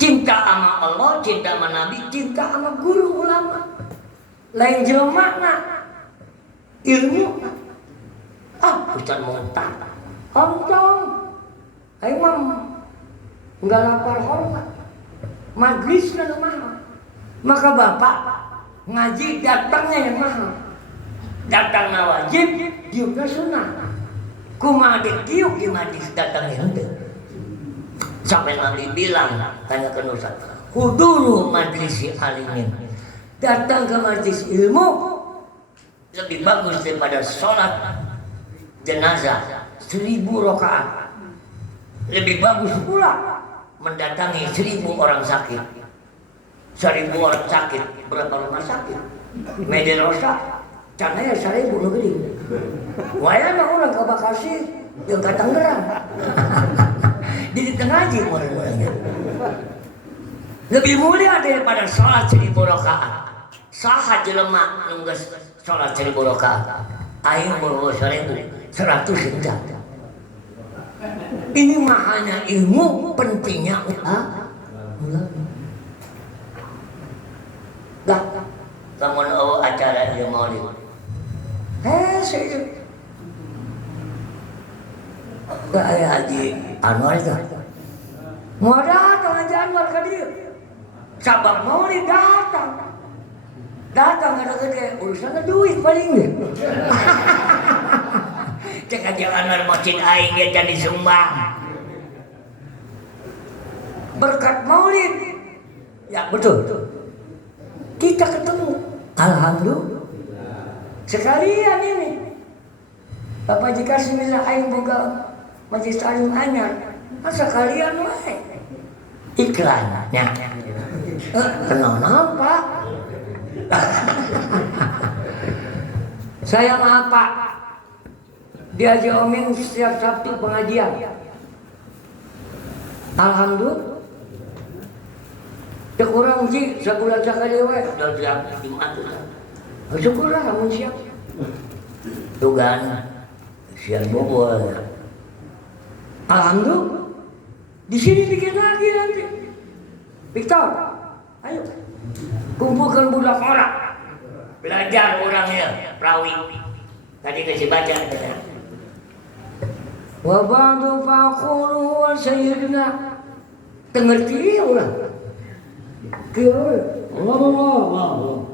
cinta sama Allah, cinta sama Nabi, cinta sama guru ulama. Lain jelema ilmu. Ustaz Muntah, ontong, ayo enggak lapar hormat. Majlis kan mahal. Maka bapak ngaji datangnya yang mahal. Datangnya wajib, diuknya sunnah. Kumaha diuk di majlis datangnya henteu. Sampai Nabi bilang, tanya ke Ustaz, huduru majlisi alimin. Datang ke majlis ilmu lebih bagus daripada sholat jenazah 1000 rakaat. Lebih bagus pula mendatangi 1000 orang sakit. 1000 orang sakit, berapa rumah sakit? Medan Rosa, cananya 1000 negeri. Wayana orang ke Bekasi, yang ke Tangerang. Di tengah aja orang-orangnya. Lebih mulia daripada sholat 1000 rakaat. Saha jelema nunggas sholat 1000 rakaat. Aing bawa 1000, 100 hingga. Ini mahanya ilmu, pentingnya ulama. Dah, kamu mau acara dia maulid. Kayak Haji Anwar itu. Mau datang Haji Anwar ke dia. Sabab maulid datang. Datang ada gede, urusannya duit paling deh. Cek Haji Anwar masjid aing dia jadi sumbang. Berkat maulid. Ya betul. Kita ketemu. Alhamdulillah. Sekalian ini. Bapak jika sembilan aing boga majlis taklim anyar, sekalian wae. Iklannya. Kenapa Pak? Saya maaf Pak. Dia Omin setiap Sabtu pengajian. Alhamdulillah. Kurang sih sebulan sekali wae udah siap Jumat. Syukurlah kamu siap. Tugan siang bobor. Alhamdulillah. Di sini bikin lagi nanti. Victor, ayo kumpulkan budak orang. Belajar orangnya, perawi. Tadi kasih baca. Wa ba'du faqulu wa sayyidina. Tengerti orang. Kira Allah.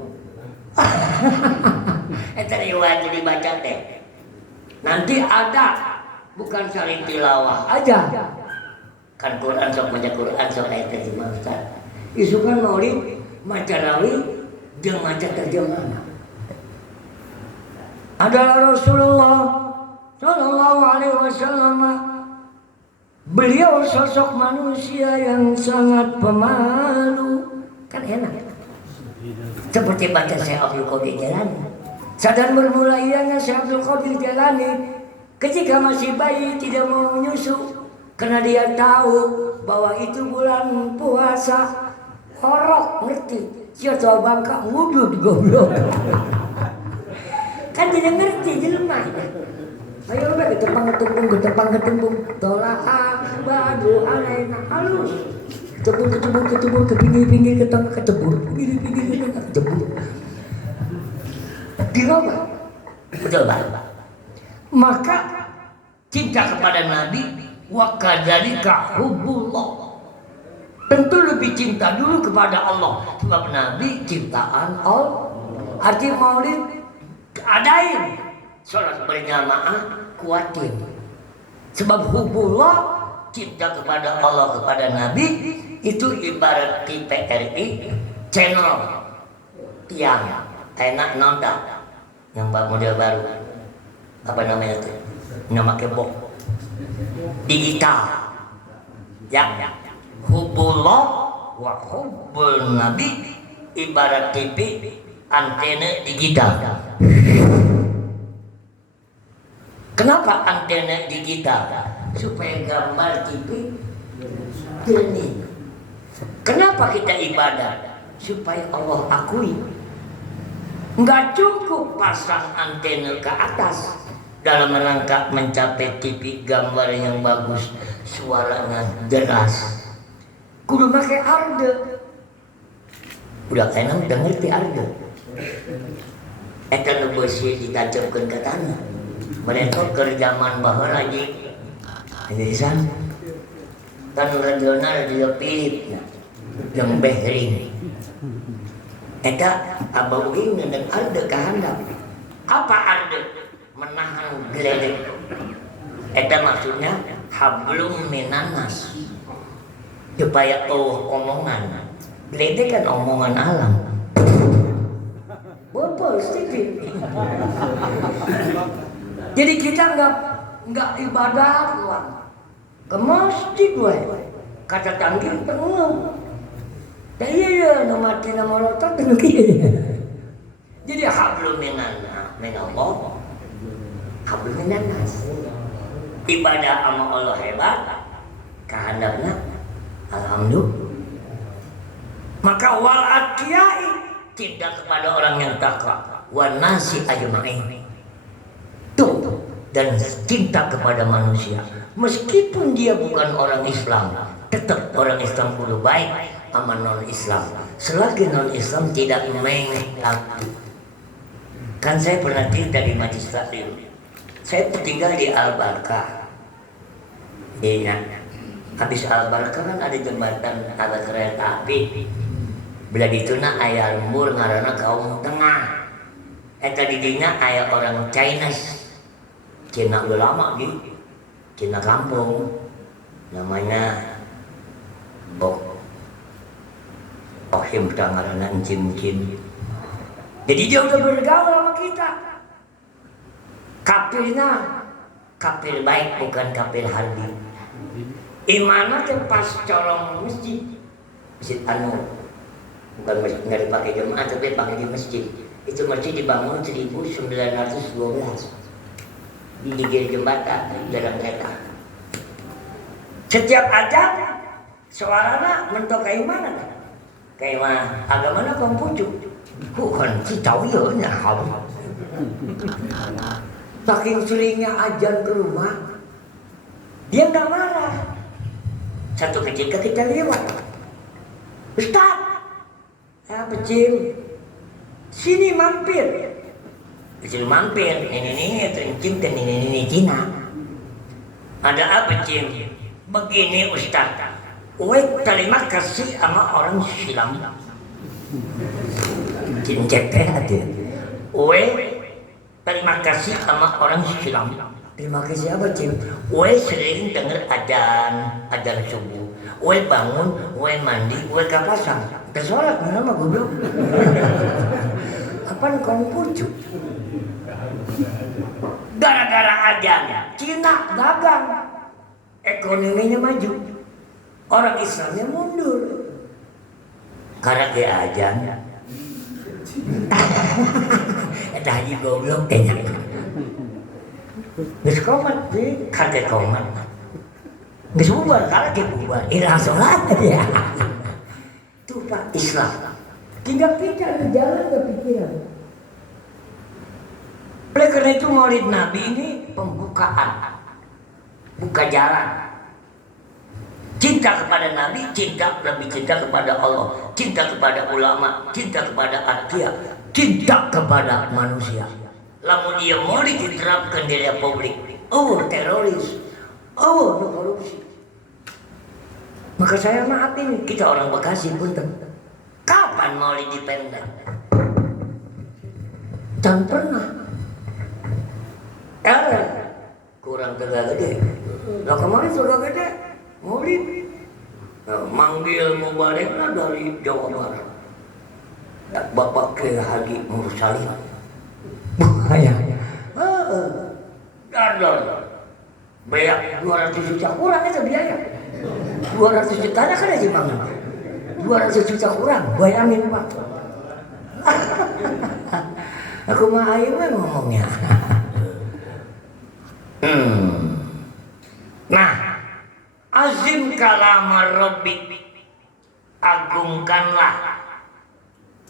Eta riwayat dibaca teh. Nanti ada bukan saling tilawah aja. Kan Quran sok baca Quran sok ayat terjemah Ustaz. Isukan maulid maca rawi jeung maca terjemah. Adalah Rasulullah sallallahu alaihi wasallam. Beliau sosok manusia yang sangat pemalu. Kan enak. Seperti baca Syekh Abdul Qadir Jalani. Sadar bermula ianya Syekh Abdul Qadir Jalani ketika masih bayi tidak mau menyusu karena dia tahu bahwa itu bulan puasa. Horok ngerti. Sia tahu bangka ngudud goblok. Kan tidak ngerti jelema. Ayo udah ketempang tolak badu alaina halus. Ketebur ke pinggir ketemu ketebur pinggir ketebur. Diroba. Betul Pak. Maka cinta kepada Nabi wa kadzalika hubbullah. Tentu lebih cinta dulu kepada Allah sebab Nabi cintaan Allah. Arti maulid adain, sholat berjamaah kuatin. Sebab hubbullah cinta kepada Allah kepada Nabi itu ibarat TVRI channel tiang enak nonton yang model baru apa namanya tuh nama kebok digital ya hubbullah wa hubbul Nabi ibarat TV antena digital. Kenapa antena digital? Supaya gambar TV jernih. Kenapa kita ibadah? Supaya Allah akui. Enggak cukup pasang antena ke atas dalam rangka mencapai TV gambar yang bagus, suaranya deras. Kudu pakai arde. Udah kena udah ngerti arde. Eta nu beusi ditancapkeun ka tanah. Mereka ke zaman baheula lagi. Jadi sana kan regional di Philip yang Behring eta abawing dan arde kehandap. Apa arde? Menahan geledek. Eta maksudnya hablum minanas supaya omongan geledek kan omongan alam. Bapak sedih. Jadi kita nggak ibadah lah. Ke masjid we. Kata tanggil tengah. Iya mati nama rotak tengah kieu. Jadi hablum minallah. Hablum minanas. Ibadah sama Allah hebat. Kehendaknya alhamdulillah. Maka wal atqiyai cinta kepada orang yang takwa. Wan nasi ajma'in. Tuh, dan cinta kepada manusia meskipun dia bukan orang Islam, tetap orang Islam kudu baik sama non Islam selagi non Islam tidak mengakui. Kan saya pernah cerita di majlis taklim, saya tinggal di Al Barkah Iya. Habis Al-Barkah kan ada jembatan, ada kereta api. Bila dituna aya lembur ngaranna kaum tengah. Eta didinya aya orang Cina udah lama di Cina kampung. Namanya Bohim ngaranna Cim. Jadi dia udah bergaul sama kita. Kafirnya kafir baik bukan kafir harbi. Imana teh pas colong masjid anu bukan masjid nggak dipakai jemaah tapi pakai di masjid. Itu masjid dibangun 1912 di pinggir jembatan jalan kereta. Setiap ajan suaranya mentok kayak mana? Kayak mana? Agamana Konghucu. Bukan si tahu ya nyahab. Saking seringnya ajan ke rumah, dia nggak marah. Satu ketika kita lewat, Ustaz, Becil, sini mampir. Becil mampir, ini Encim dan ini Cina. Ada apa Cim? Begini Ustaz, terima kasih sama orang Islam. Cincetnya ada. Terima kasih sama orang Islam. Terima kasih apa Cim? Sering dengar ajan subuh. Bangun, mandi, ke pasar. Ke sholat mana mah goblok. Apaan Konghucu? Gara-gara ajan, Cina dagang, ekonominya maju, orang Islamnya mundur. Karena dia ajan. Eta haji goblok kayaknya. Geus komat deui, kage komat. Geus bubar, kage bubar. Ira salat ya. Itu Pak Islam. Tinggal kita ada jalan ke pikiran. Oleh karena itu Maulid Nabi ini pembukaan, buka jalan. Cinta kepada Nabi, lebih cinta kepada Allah, cinta kepada ulama, cinta kepada atqiya, cinta kepada manusia. Lamun dia mau diterapkan di republik, teroris, korupsi. Maka saya maafin kita orang Bekasi punten. Kapan mau dipendam? Jangan pernah. Kurang gede. Lah kemarin sudah gede. Maulid manggil mubarekna dari Jawa Barat. Bapak Kiai Haji Mursalin. Ya. Dar. Bayar 200 juta kurang itu biaya. 200 juta kan aja mangan. 200 juta kurang, bayangin Pak. Aku mah ayo ngomongnya. Nah, azim kalamar Rabbik, agungkanlah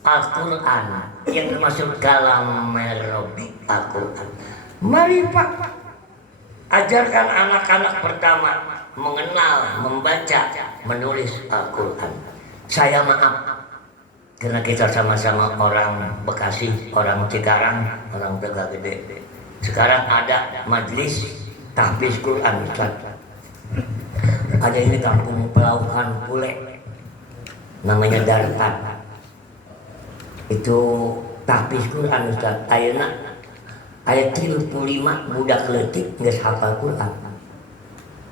Al-Quran yang termasuk kalamar Rabbik, Al-Quran. Mari Pak, ajarkan anak-anak pertama mengenal, membaca, menulis Al-Quran. Saya maaf karena kita sama-sama orang Bekasi, orang Cikarang, orang Tegal Gede. Sekarang ada majelis tahfiz Quran Ustaz. Ada ini kampung Pelauhan Pule, namanya Dartan. Itu tahfiz Quran Ustaz. Ayat 35 budak leutik geus hafal Quran.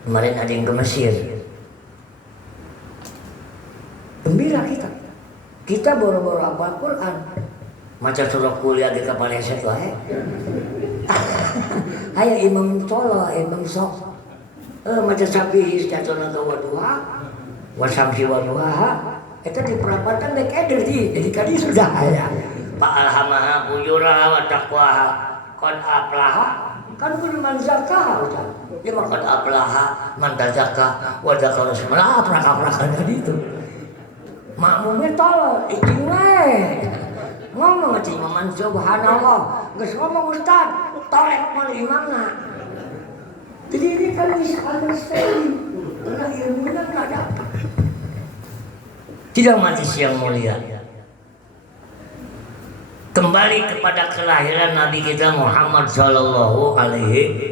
Kemarin ada yang ke Mesir. Gembira kita. Kita boro-boro hafal Quran. Maca surah kuliah di kapal eset wae. Aya imam tolo, imam sok. Maca sapi jatuhna ka wadua. Wasamsi wadua. Eta diperapatan dek eder jadi kadi sudah aya. Fa alhamaha fujuraha wa taqwaha. Qad aflaha kan kudu man zakah udah. Dia mah qad aflaha man zakah wa zakara semala aprak-aprakan tadi itu. Makmumnya tolo, icing wae. Ngomong cing maman subhanallah. Geus ngomong Ustaz, tolek mun imamna. Jadi ini kan bisa understand. Karena ilmunya enggak dapat. Tidak mati siang mulia. Kembali kepada kelahiran Nabi kita Muhammad sallallahu alaihi.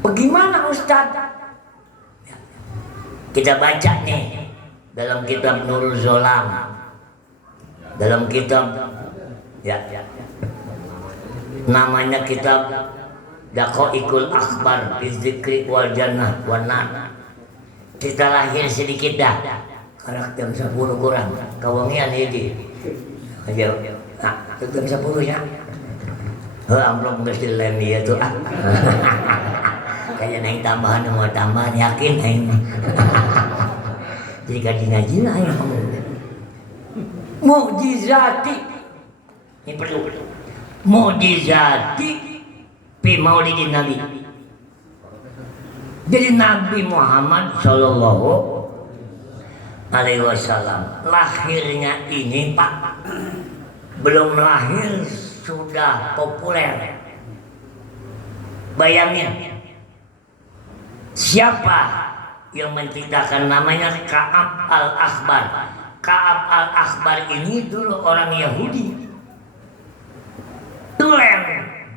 Bagaimana Ustaz? Kita baca nih dalam kitab Nurul Zolam, dalam kitab namanya kitab Daqaiqul Akhbar fi Dzikri wal Jannah wan Nar. Kita lahir sedikit dah, karakter 10 kurang, kawangian ini aja. Nah, jam 10 ya. Amplop mesti lem ya tuh. Kayak naik tambahan mau tambahan yakin aing. Jadi kan ngaji lah ya. Mukjizati. Ini perlu. Mukjizati fi maulidin Nabi. Jadi Nabi Muhammad sallallahu alaihi wasallam lahirnya ini Pak belum lahir sudah populer. Bayangin siapa yang menciptakan, namanya Ka'ab al-Akhbar. Ka'ab al-Akhbar ini dulu orang Yahudi, tulen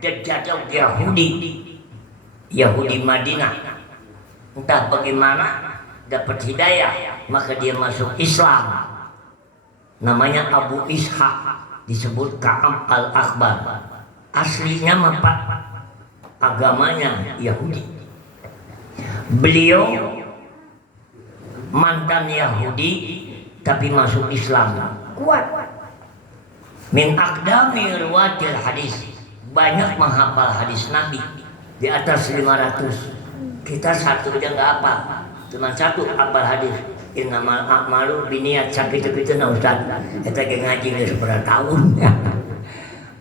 jejak Yahudi Madinah. Entah bagaimana dapat hidayah, maka dia masuk Islam. Namanya Abu Ishaq, disebut Ka'ab al-Akhbar. Aslinya Pak agamanya Yahudi. Beliau mantan Yahudi tapi masuk Islam. Kuat. Min aqdami riwayatil hadis. Banyak menghafal hadis Nabi, di atas 500. Kita satu aja nggak apa, cuma satu hafal hadis. Innamal a'malu binniyat, sampai itu nah Ustaz. Kita ngaji udah seberapa tahun.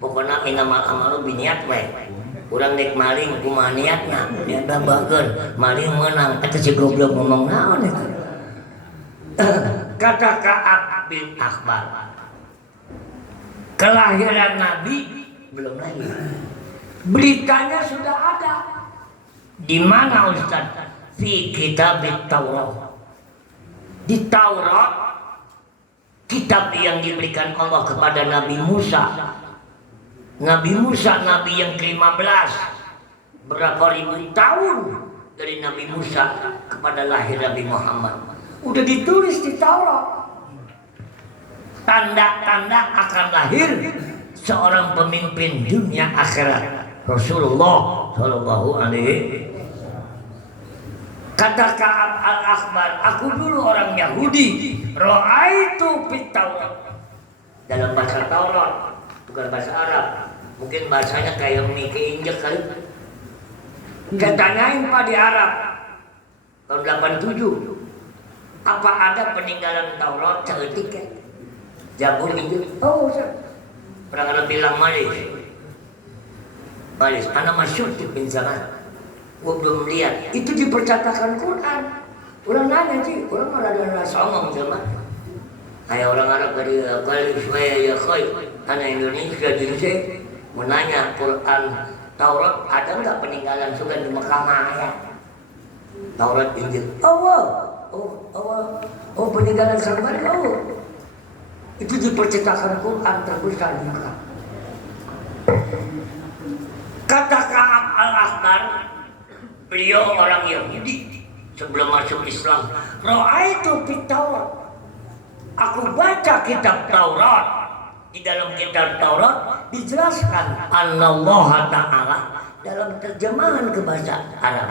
Pokoknya innamal a'malu binniyat we. Urang dek maling kumaha niatna, niat babageun, maling menang. Eta si goblok ngomong naon eta. Kata Ka'ab bin Akhbar. Kelahiran Nabi belum lahir. Beritanya sudah ada. Di mana Ustaz? Fi kitab Taurat. Di Taurat, kitab yang diberikan Allah kepada Nabi Musa. Nabi Musa, Nabi yang ke-15. Berapa ribu tahun dari Nabi Musa kepada lahir Nabi Muhammad. Udah ditulis di Taurat. Tanda-tanda akan lahir seorang pemimpin dunia akhirat, Rasulullah Shallallahu Alaihi. Kata Ka'ab al-Akhbar, aku dulu orang Yahudi, ra'aitu fit Taurat. Dalam bahasa Taurat, bukan bahasa Arab. Mungkin bahasanya kayak Miki injek kali. Saya tanyain Pak di Arab tahun 87, apa ada peninggalan Taurat seetik ya? Zabur Injil? Oh, pernah ada bilang malis, anak masyhur di pinjangan. Gua belum lihat. Itu di percetakan Quran. Orang nanya sih, orang malah ada somong sama. Kayak orang Arab dari kali saya ya koi, anak Indonesia jadi menanya Quran Taurat ada nggak peninggalan suka di Mekah ya? Taurat Injil. Oh peninggalan sampai itu di percetakan Quran tertuliskan di Mekah. Kata Ka'ab al-Akhbar, beliau orang Yahudi sebelum masuk Islam. Ra'aitu fit Taurat. Aku baca kitab Taurat. Di dalam kitab Taurat dijelaskan Allah Ta'ala dalam terjemahan ke bahasa Arab.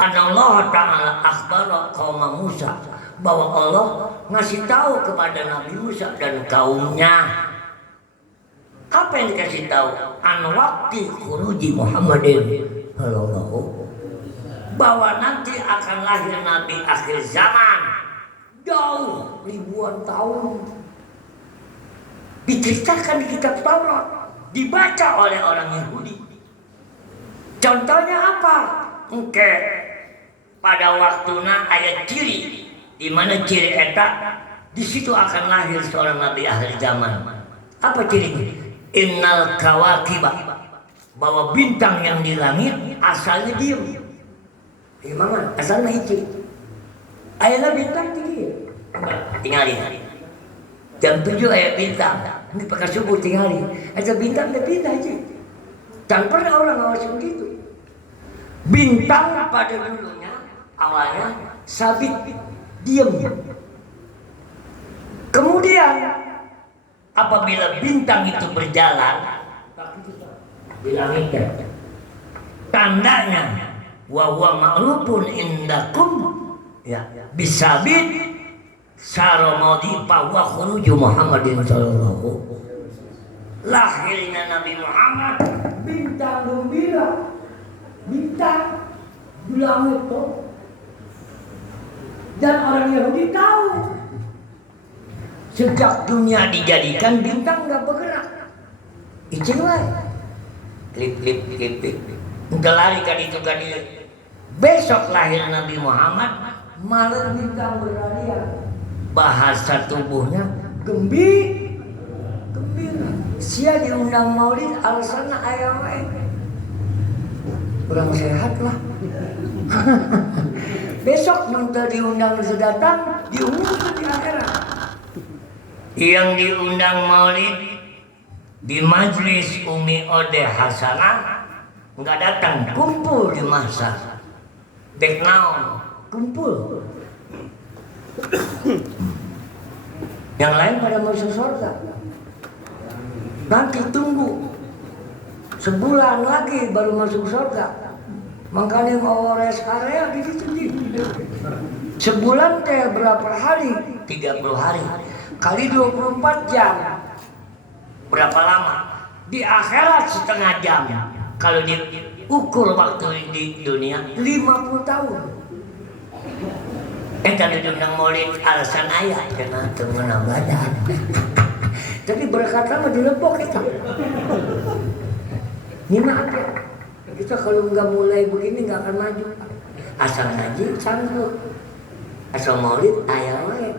Allah Ta'ala akhbara qaum Musa, bahwa Allah ngasih tahu kepada Nabi Musa dan kaumnya. Apa yang dikasih tahu? An waqti khuruji Muhammadin sallallahu, bahwa nanti akan lahir Nabi akhir zaman, jauh ribuan tahun. Diceritakan di kitab Taurat, dibaca oleh orang Yahudi. Contohnya apa? Oke, pada waktunya ayat ciri, di mana ciri eta, di situ akan lahir seorang Nabi akhir zaman. Apa cirinya? Innal kawakiba, bahwa bintang yang di langit asalnya diem. Gimana? Asalnya hijau. Ayatnya bintang tinggi. Tinggalin. Jam 7 ayat bintang. Ini pakai subuh tinggalin. Ada bintang, ada bintang aja. Tanpa orang awas gitu. Bintang pada dulunya awalnya sabit, diam. Kemudian apabila bintang itu berjalan di langit, tandanya wa huwa ma'rufun indakum ya bisabit saromodi bahwa khuruju Muhammadin sallallahu. Lahirnya Nabi Muhammad bintang gembira, bintang di langit itu. Dan orang Yahudi tahu sejak dunia dijadikan bintang nggak bergerak. Icing wae. Klip. Udah lari kan itu kan dia. Besok lahir Nabi Muhammad, malam bintang berlarian. Bahasa tubuhnya gembira. Sia diundang maulid alasanna aya wae. Kurang sehat lah. Besok minta diundang sedatang, diumumkan di akhirat. Yang diundang maulid di majlis Umi Ode Hasanah nggak datang, kumpul di masa. Dek naon, kumpul. Yang lain pada masuk surga. Nanti tunggu sebulan lagi baru masuk surga. Makanya mau rest area di situ. Sebulan teh berapa hari? 30 hari. Kali 24 jam. Berapa lama? Di akhirat setengah jam. Kalau diukur waktu di dunia 50 tahun. Kalau diundang maulid alasan ayah kena temen badan. Tapi berkat lama dilebok kita. Ini maaf ya. Kita kalau nggak mulai begini nggak akan maju. Asal ngaji sanggup, asal maulid ayah wae.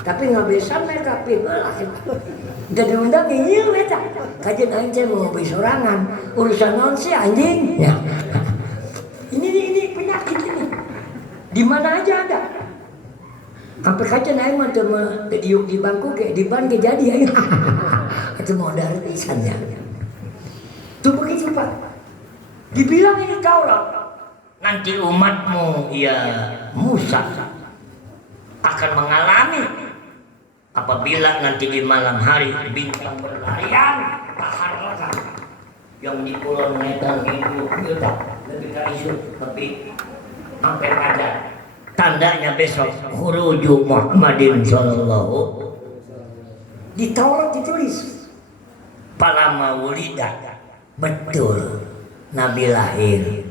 Tapi nggak bisa mereka pilih. Jadi undang ini mereka. Kajian anjing mau beli sorangan, urusan non sih anjing. Ya. Ini penyakit ini. Di mana aja ada. Sampai kajian aing mah cuma diuk di bangku kayak di ban jadi aing. Itu modal pisannya. Tuh begitu Pak. Dibilang ini Taurat, nanti umatmu ya Musa akan mengalami apabila nanti di malam hari bintang berlarian taharaka yang di pulau Medan itu kita lebih isu tapi sampai pada tandanya besok khuruju Muhammadin sallallahu. Di Taurat ditulis palama wulida, betul Nabi lahir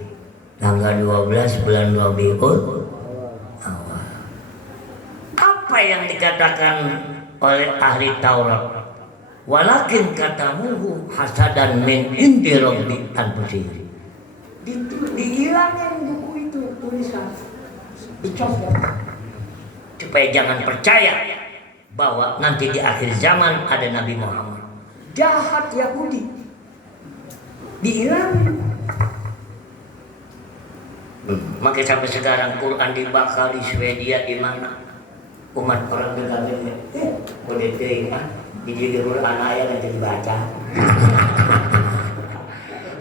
tanggal 12 bulan Rabiul Awal. Apa yang dikatakan oleh ahli Taurat? Walakin katamuhu hasadan min indi rabbi anfusihim. Dihilangin buku itu tulisan, dicopot supaya jangan percaya bahwa nanti di akhir zaman ada Nabi Muhammad. Jahat Yahudi, dihilangin. Maka sampai sekarang Quran dibakar di Swedia di mana umat orang beragama boleh tengah di Quran ayat yang dibaca.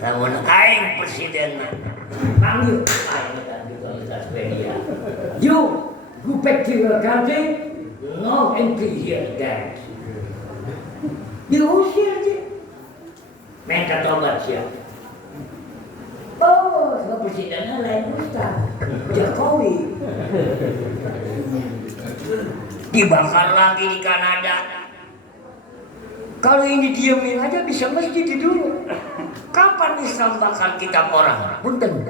Namun aing presiden panggil aing di Swedia. You go back to your country, no entry here, guys. Diusir aja. Mereka tobat siapa? Oh, sebab presidennya lain Ustaz Jokowi. Dibakar lagi di Kanada. Kalau ini diemin aja bisa masjid dulu. Kapan Islam bakar kitab orang? Punten.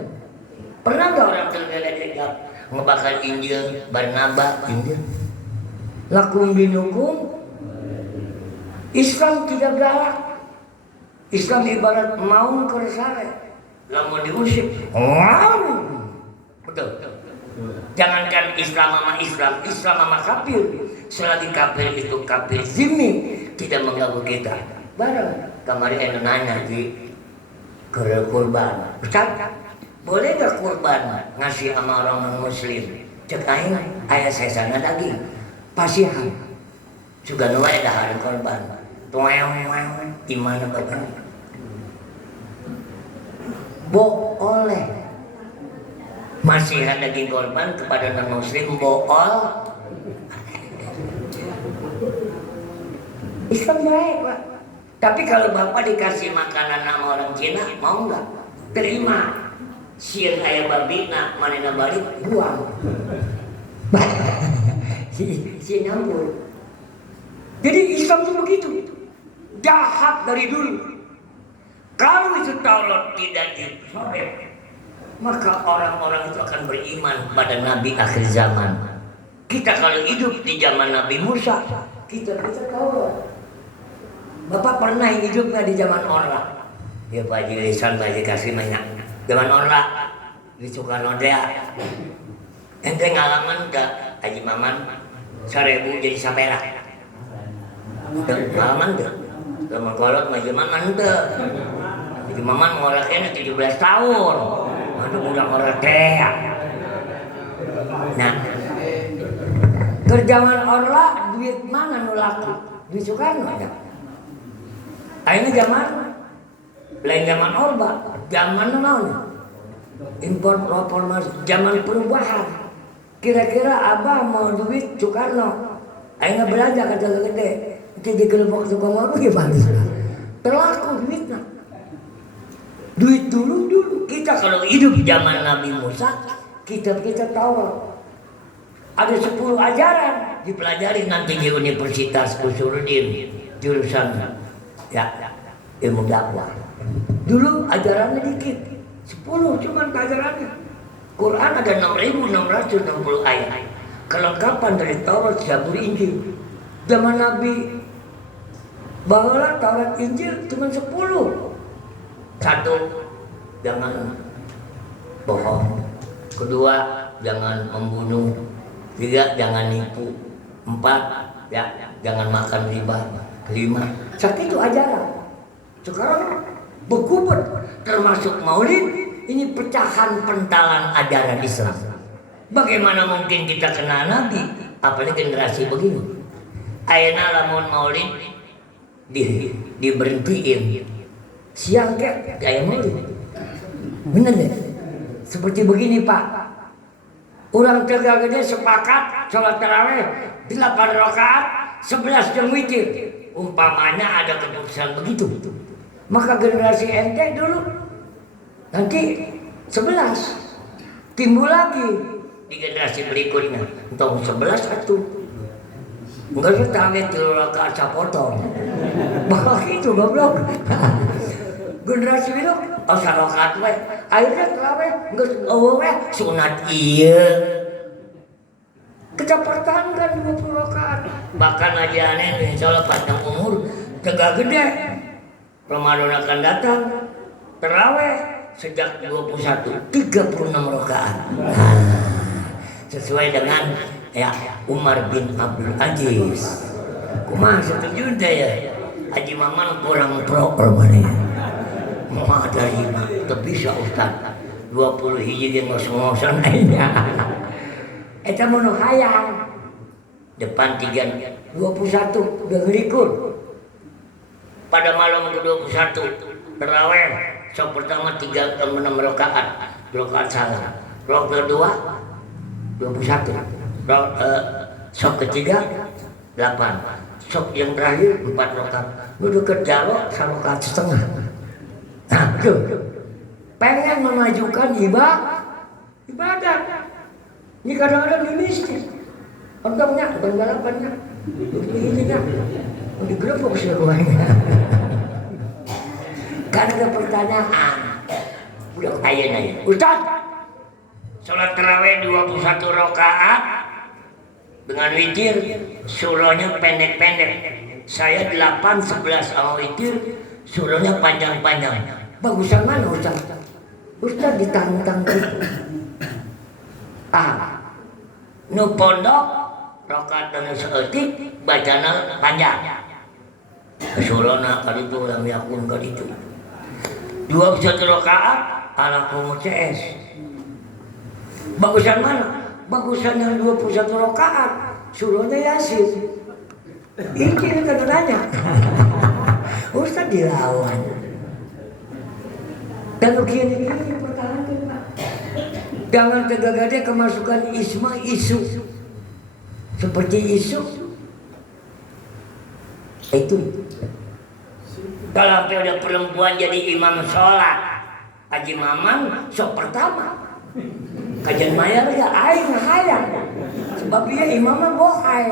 Pernah nggak orang tergeletak ngebakar Injil, Barnaba, Injil? Lakum dinukum. Islam tidak galak. Islam ibarat maung kersare. Lamun diusir, wow, betul. Jangankan Islam sama Islam sama kafir. Selagi kafir itu kafir zimmi, tidak mengganggu kita. Barang kemarin yang nanya di kurban, Ustaz, boleh gak kurban ngasih sama orang Muslim? Cek aing, ayah saya sana daging, pasihan. Juga nuai dah hari kurban. Tuang, gimana bapak? Boleh masih ada daging korban kepada non muslim bool. Islam baik Pak. Tapi kalau Bapak dikasih makanan sama orang Cina, mau nggak? Terima. Sieun aya babina manehna balik buang. Si nyampur. Jadi Islam itu begitu. Jahat dari dulu. Kalau itu Taurat tidak dicoret, maka orang-orang itu akan beriman pada Nabi akhir zaman. Kita kalau hidup di zaman Nabi Musa, kita Taurat. Bapak pernah hidup nggak di zaman Orla? Ya Pak Haji Lisan, Pak Haji Kasih banyak. Zaman Orla di Soekarno Dea. Ente ngalaman gak Haji Maman 1000 jadi sapera? Ngalaman tuh. Zaman kolot Haji Maman tuh. Haji Maman ngolaknya 17 tahun. Aduh udah orang Dea. Nah, ke zaman Orla duit mana nu laku? Duit Soekarno ada. Akhirnya zaman lain zaman Orba, zaman naon? Impor reformasi, zaman perubahan. Kira-kira Abah mau duit Soekarno, akhirnya belanja kata gede, itu di kelompok Soekarno gimana? Terlaku duitnya. Duit dulu kita kalau hidup zaman Nabi Musa, kita tahu ada 10 ajaran dipelajari nanti di Universitas Usuluddin jurusan ya ilmu dakwah. Dulu ajarannya dikit, 10 cuman ajarannya. Quran ada 6.660 ayat. Kelengkapan dari Taurat, Zabur, Injil. Zaman Nabi bahwa Taurat, Injil cuma 10. 1, jangan bohong. 2, jangan membunuh. 3, jangan nipu. 4, ya jangan makan riba. 5, sakit itu ajaran. Sekarang berkubur termasuk maulid, ini pecahan pentalan ajaran Islam. Bagaimana mungkin kita kenal Nabi apalagi generasi begini? Ayeuna lamun maulid diberhentiin siang kayak maulid. Bener deh. Seperti begini Pak. Orang Tegal Gede sepakat sholat tarawih 8 rakaat 11 jam witir. Umpamanya ada keputusan begitu, maka generasi ente dulu nanti 11 timbul lagi di generasi berikutnya tahun 11 satu enggak setahun itu rakaat sapotong bahwa itu goblok. Generasi itu rakaat we akhirnya terawih geus we sunat ieu kita pertahankan 20 rakaat. Bahkan aja aneh insya Allah panjang umur Tegal Gede Ramadan akan datang terawih sejak 21 36 rakaat. Sesuai dengan ya Umar bin Abdul Aziz. Kumaha setuju teh ya Haji Maman kurang pro permane. Mau ada 5 teu bisa Ustaz 20 hiji ge ngos-ngosan aja. Eta mono hayang depan 21 udah ngelikur pada malam ke-21 terawih sok pertama 36 rakaat salah rakaat kedua 21 sok ketiga 8 sok yang terakhir 4 rakaat nu deket jalo 1 rakaat setengah. Nah tuh pengen memajukan ibadah. Ini kadang-kadang di mistis. Untungnya, bukan balapannya. Ini kan, digelepok sih rumahnya. Karena ada pertanyaan. Udah aja. Ustaz, sholat tarawih 21 rakaat dengan witir, surahnya pendek-pendek. Saya 8, 11 sama witir, surahnya panjang-panjang. Bagusan mana Ustaz? Ustaz ditantang gitu. Nu pondok rakaat dan seetik bacana panjang. Surana kali itu lam yakun kali itu. 21 rakaat ala qum CS. Bagusan mana? Bagusan yang 21 rakaat surahnya Yasin. Ini kan nanya. Ustaz dilawan. Dan begini pertahankan Pak. Jangan Tegagede kemasukan isma isu seperti isu itu. Kalau sampai ada perempuan jadi imam sholat, Haji Maman sok pertama kajian mayar ya aing hayang sebab dia imamnya bohai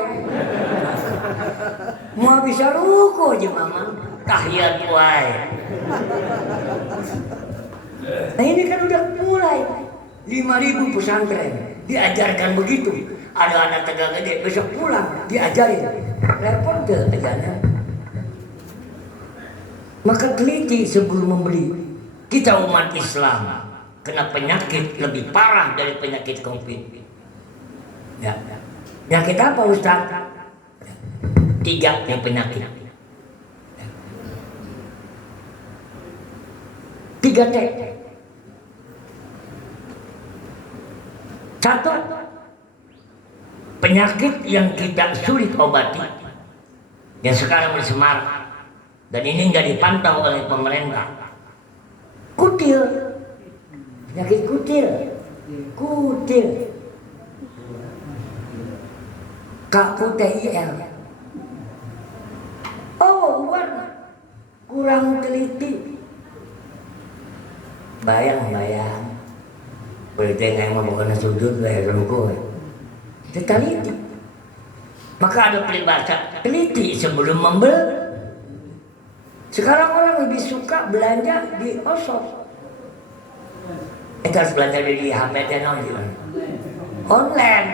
mau bisa ruku Haji Maman tahiyat wae. Nah ini kan udah mulai 5.000 pesantren diajarkan begitu. Ada anak Tegagede besok pulang diajarin repot deh ajarnya. Maka teliti sebelum membeli. Kita umat Islam kena penyakit lebih parah dari penyakit COVID. Ya. Penyakit apa Ustaz? 3 nih penyakit. 3 T. 1, penyakit yang kita sulit obati, yang sekarang bersemak dan ini nggak dipantau oleh pemerintah. Kutil, penyakit kutil, KUTIL. Oh, kurang teliti. Bayang. Berarti yang mau bukan sujud, bayar ruku. Teliti. Maka ada peribahasa teliti sebelum membeli. Sekarang orang lebih suka belanja di osop. Harus belanja di HP dan online.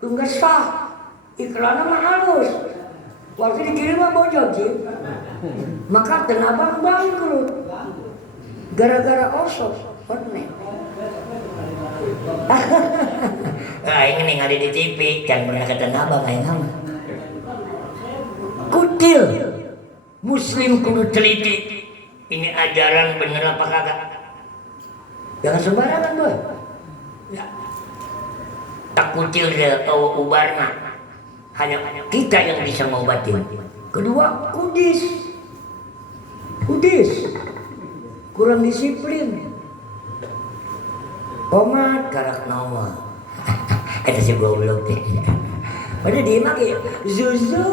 Tunggu sah. Iklannya mah halus. Waktu dikirim mah bojol sih. Maka tenabang bangkrut. Gara-gara osop online. Ini nih ada di TV, jangan pernah kata nabang kayak nama. Kutil. Muslim kudu teliti. Ini ajaran bener apa kagak? Jangan sembarangan boy. Ya. Tak kutil dia ubarna. Hanya kita yang bisa ngobatin. Kedua, kudis. Kurang disiplin. Komat karak nawa. Itu si goblok deh. Padahal dia make zuzu.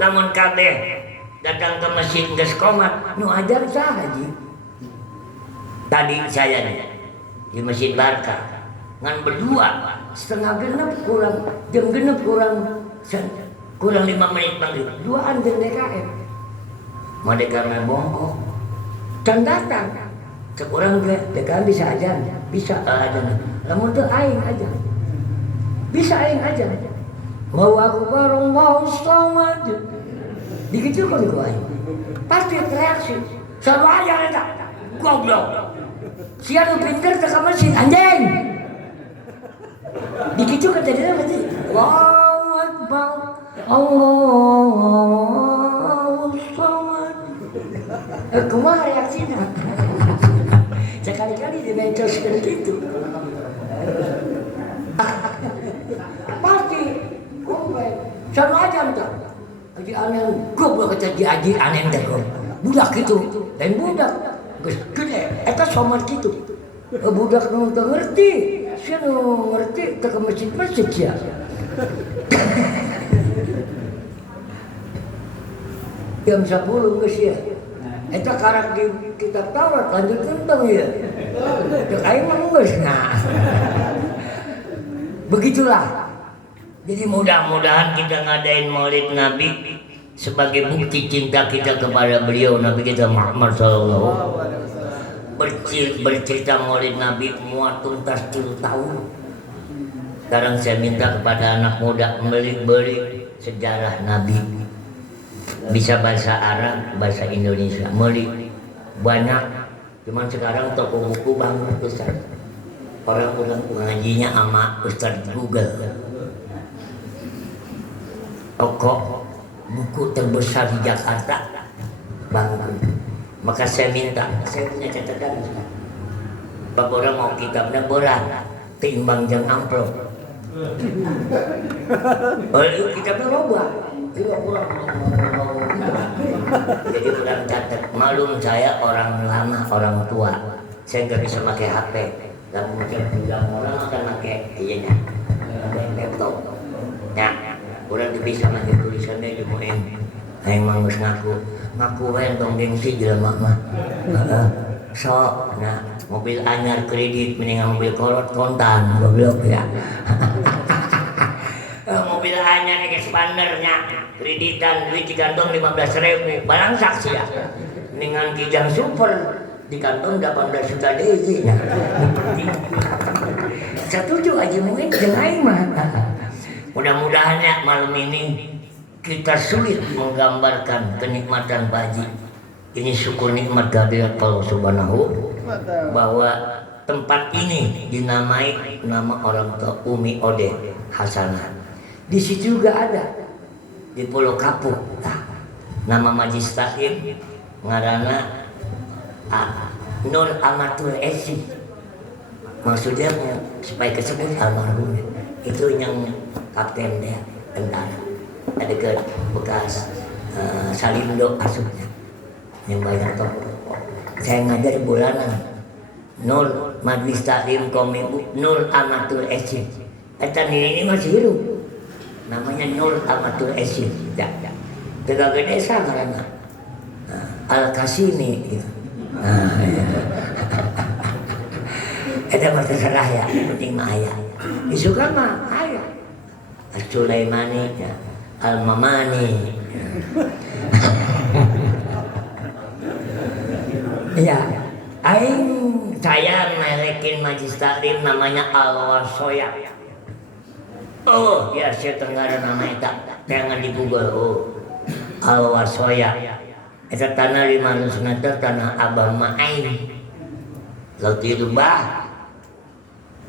Lamun kabeh datang ke masjid geus komat, nu ajar sah Haji. Tadi saya nih di Masjid Barka ngan berdua setengah genep kurang jam genep kurang 5 menit maghrib duaan jeung DKM. Madekana bongkok. Can datang. Cek urang ge DKM bisa aja, bisa aja. Lamun teu aing aja. Bisa aing aja. Mau aku bareng mau selamat. Dikecilkan gue aja. Pasti reaksi. Sama aja eta. Goblok. Sia nu pinter ke masjid anjing. Dikecilkan tadi apa sih? Allahu Akbar. Allahu Samad. Kumaha reaksinya? Sekali-kali dibencos seperti itu. Pasti. Sama aja entar. Haji aneh, goblok kata Haji aneh entar. Budak itu, lain budak. Gede, eta somar gitu. Budak nu teu ngerti. Sia nu ngerti teu ke masjid-masjid sia. Jam 10 geus ya. Eta karak di kitab Taurat lanjut kenteng ya. Dek aing mah geus nah. Begitulah. Jadi mudah-mudahan kita ngadain Maulid Nabi sebagai bukti cinta kita kepada beliau Nabi kita Muhammad sallallahu bercerita Maulid Nabi muat tuntas 3 tahun. Sekarang saya minta kepada anak muda beli sejarah Nabi. Bisa bahasa Arab, bahasa Indonesia. Beli banyak. Cuman sekarang toko buku banget Ustaz. Orang-orang ngajinya sama Ustaz Google. Toko buku terbesar di Jakarta bangun. Maka saya minta, saya punya catatan. Bapak orang mau kitabnya berat, timbang jang amplop. Oh, kitabnya loba. Jadi kurang catat. Malum saya orang lama, orang tua. saya nggak bisa pakai HP. Dan mungkin orang akan pakai iyanya, pakai laptop. Ya, orang tuh bisa pakai tulisannya di moem. Aing mangus ngaku dong gengsi jelema mah. Sok, nah mobil anyar kredit mendingan mobil kolot kontan goblok ya. Mobil anyar expandernya kreditan duit di kantong 15.000 barang saksi ya. Mendingan kijang super di kantong 18 juta DZ nya. Setuju aja mungkin jangan mah. Mudah-mudahan ya malam ini kita sulit menggambarkan kenikmatan baji. Ini syukur nikmat kehadirat Allah Subhanahu bahwa tempat ini dinamai nama orang tua Umi Ode Hasanah. Di situ juga ada di Pulau Kapuk. Nama Majlis Taklim ngarana Nur Amatul Esi. Maksudnya supaya kesebut almarhum itu yang kapten dia tentara. Ada ke bekas Salindo asupnya. Yang banyak tokoh. Saya ngajar bulanan Nur Majlis Taklim Komibu Nur Amatul Esi. Eta ini masih hidup. Namanya Nur Amatul Esi. Tegak desa karena Al-Kasimi gitu. Eta terserah ya, penting mah aya. Isukan mah aya. Al-Sulaimani, Al-Mamani. Ya, saya melekin Majlis Taklim namanya Al-Wasoya. Oh, ya saya tenggara nama itu. Jangan di Google. Oh, Al-Wasoya. Itu tanah 500 meter tanah Abah Ma'ain. Laut itu bah.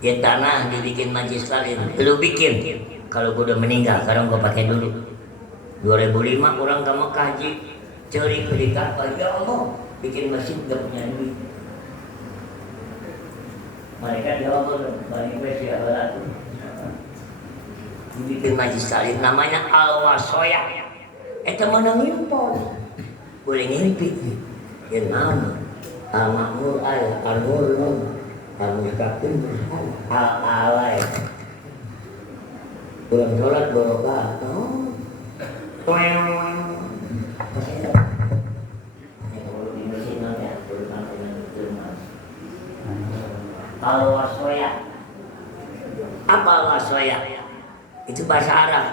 Ya tanah dibikin Majlis Taklim. Lu bikin. Kalau gue udah meninggal, sekarang gue pakai dulu. 2005 orang ke Mekah haji. Cari ke di Ka'bah, ya Allah. Bikin masjid gak punya duit. Mereka jawab balik wes ya Allah. Bikin Majlis Taklim namanya Al-Wasoya. Itu mana ngimpol. Boleh ngimpi. Ya nama Al-Makmur Al-Nur Al-Mustaqim Al-Alay. Pulang sholat barokah. Al-Wasoya. Apa Al-Wasoya? Itu bahasa Arab.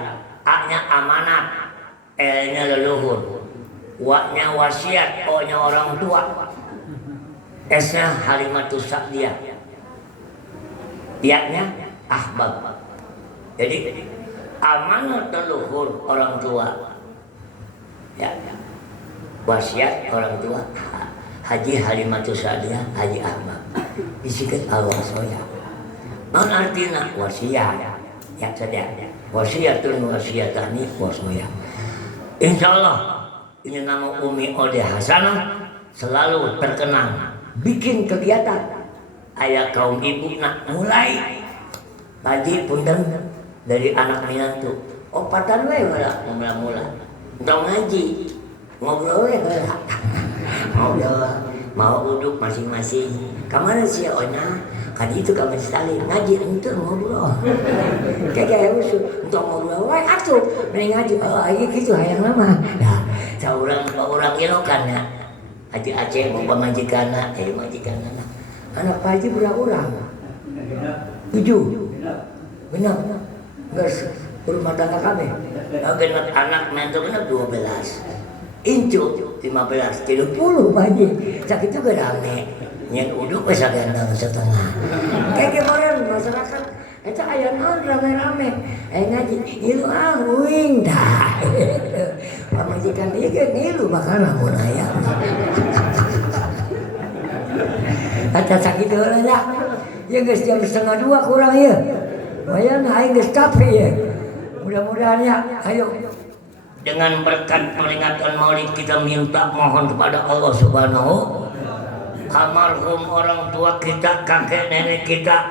A-nya amanat, L-nya leluhur, W-nya wasiat, O-nya orang tua, S-nya Halimatus Sa'diyah, Y-nya ahbab. Jadi amanat leluhur orang tua, ya, wasiat orang tua, Haji Halimatus Sa'diyah, Haji Ahmad. Disikat Al-Wasoya. Non artinya wasiat. Ya saja. Wasiatun wasiatani wasoya. Insyaallah ini nama Umi Ode Hasanah selalu terkenang bikin kegiatan. Ayah kaum ibu nak mulai pagi punten dari anak minantu. Opatan we heula mula-mula. Entong ngaji. Ngobrol we heula. Ngobrol mau uduk masing-masing. Kamana sih Ona? Kali itu kami sekali ngaji untuk ngobrol. Kayak usul untuk ngobrol. Wah atuh, mending ngaji. Oh iya gitu hayang nama. Nah, orang ilokan ya. Haji Aceh mau majikan majikan anak Pak Haji berapa orang? 7. Benar. Enggak rumah tangga kami. Genap anak mentor genap 12. Incu 15, 30 Pak Haji. Sakit juga rame. Yang uduk bisa gendang setengah. Kayak kemarin masyarakat itu ayah naon rame-rame. Ngaji ngilu wing dah. Pamajikan ieu ge ngilu bakal lamun aya. Eta sakitu heula nya. Ya geus jam 1:30 kurang ieu. Wayana aing geus capek ya. Mudah-mudahan ya ayo dengan berkat peringatan Maulid kita minta mohon kepada Allah Subhanahu almarhum orang tua kita, kakek nenek kita,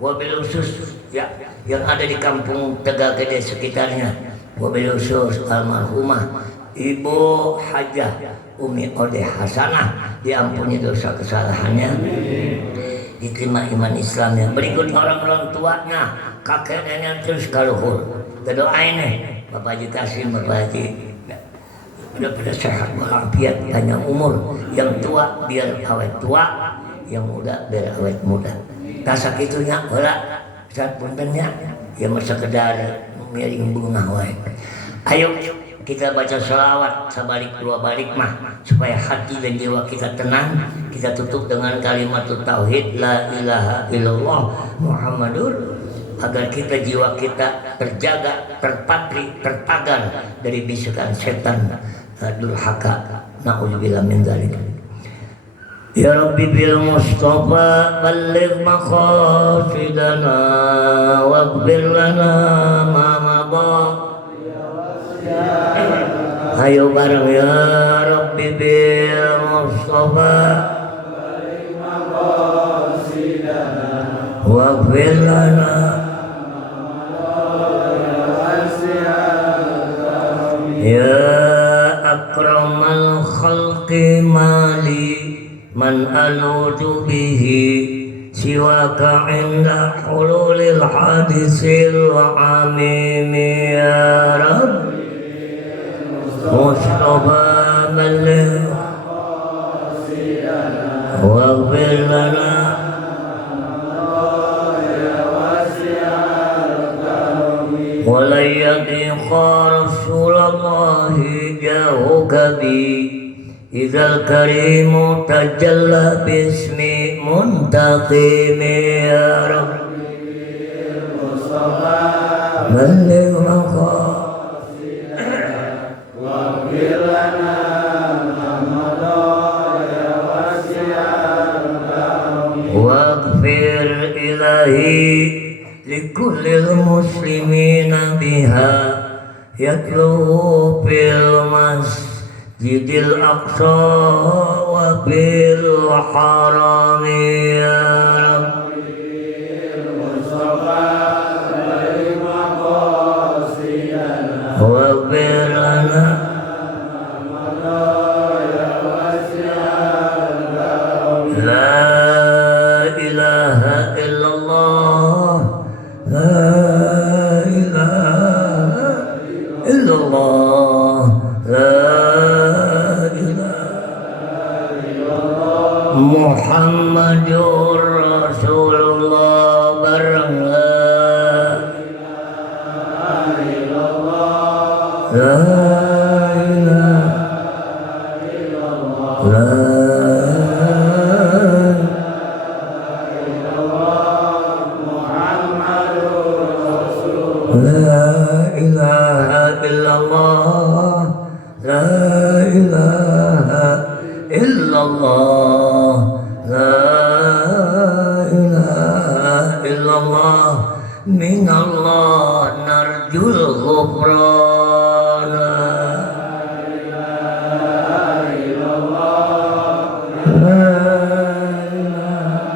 wabil khusus ya yang ada di kampung Tegak Gede sekitarnya, wabil khusus almarhumah Ibu Hajah Umi Ode Hasanah, diampuni dosa kesalahannya, diterima iman Islamnya. Berikut orang tuanya, kakek nenek terus kaluhur. Berdoain Bapak Haji Kasim, Bapak Haji udah pada sehat walafiat, panjang umur. Yang tua biar awet tua, yang muda biar awet muda. Tasak itunya heula saat puntennya ya masa sekedar miring bunga wae. Ayo kita baca sholawat sabalik dua balik mah supaya hati dan jiwa kita tenang. Kita tutup dengan kalimat tauhid la ilaha illallah Muhammadur, agar kita jiwa kita terjaga, terpatri, terpagar dari bisikan setan durhaka. Na'udzubillah min dzalik. Ya Rabbi bil Mustafa balligh maqasidana waghfir lana ma madha. Ayo bareng ya Rabbi bil Mustafa waghfir lana. Ya akramal khalqi mali man aludu bihi siwaka inda hululil hadisil amimi ya Rabbi Mustafa balligh waghfir lana. Walai yadiqa Rasulullah jahuka bi idzal karimu tajalla bismi muntaqimi ya Rabbi Mustafa balligh waghfir lana waghfir ilahi likullil muslimina biha yatluhu fil masjidil aqsa wa fil harami ya Rabbi Mustafa balligh maqasidana waghfir lana. La ilaha illallah, la ilaha illallah, la ilaha illallah Muhammadur Rasulullah bareng la ilaha illallah, la ilaha illallah, La ilaha illallah, la ilaha illallah, la ilaha illallah, minallah narjul ghufrana. La ilaha illallah, la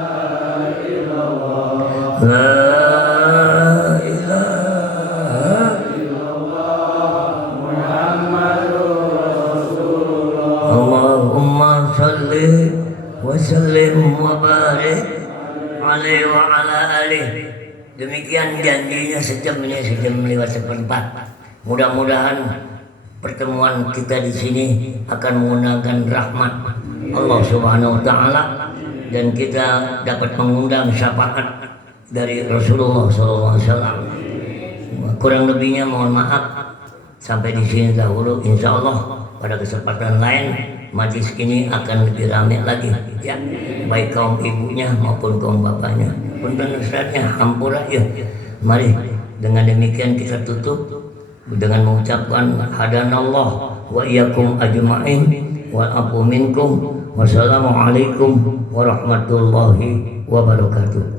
ilaha illallah, la wasallim wa barik alaihi wa ala alihi. Demikian janjinya sejam ini, sejam lewat seperempat. Mudah-mudahan pertemuan kita di sini akan mengundangkan rahmat Allah Subhanahu wa taala dan kita dapat mengundang syafaat dari Rasulullah SAW. Kurang lebihnya mohon maaf. Sampai di sini dahulu, insya Allah pada kesempatan lain majlis ini akan lebih ramai lagi ya, baik kaum ibunya maupun kaum bapaknya. Punten ustadznya hampura ya. Mari dengan demikian kita tutup dengan mengucapkan hadanallah wa iyyakum ajma'in wal afu minkum. Wassalamualaikum warahmatullahi wabarakatuh.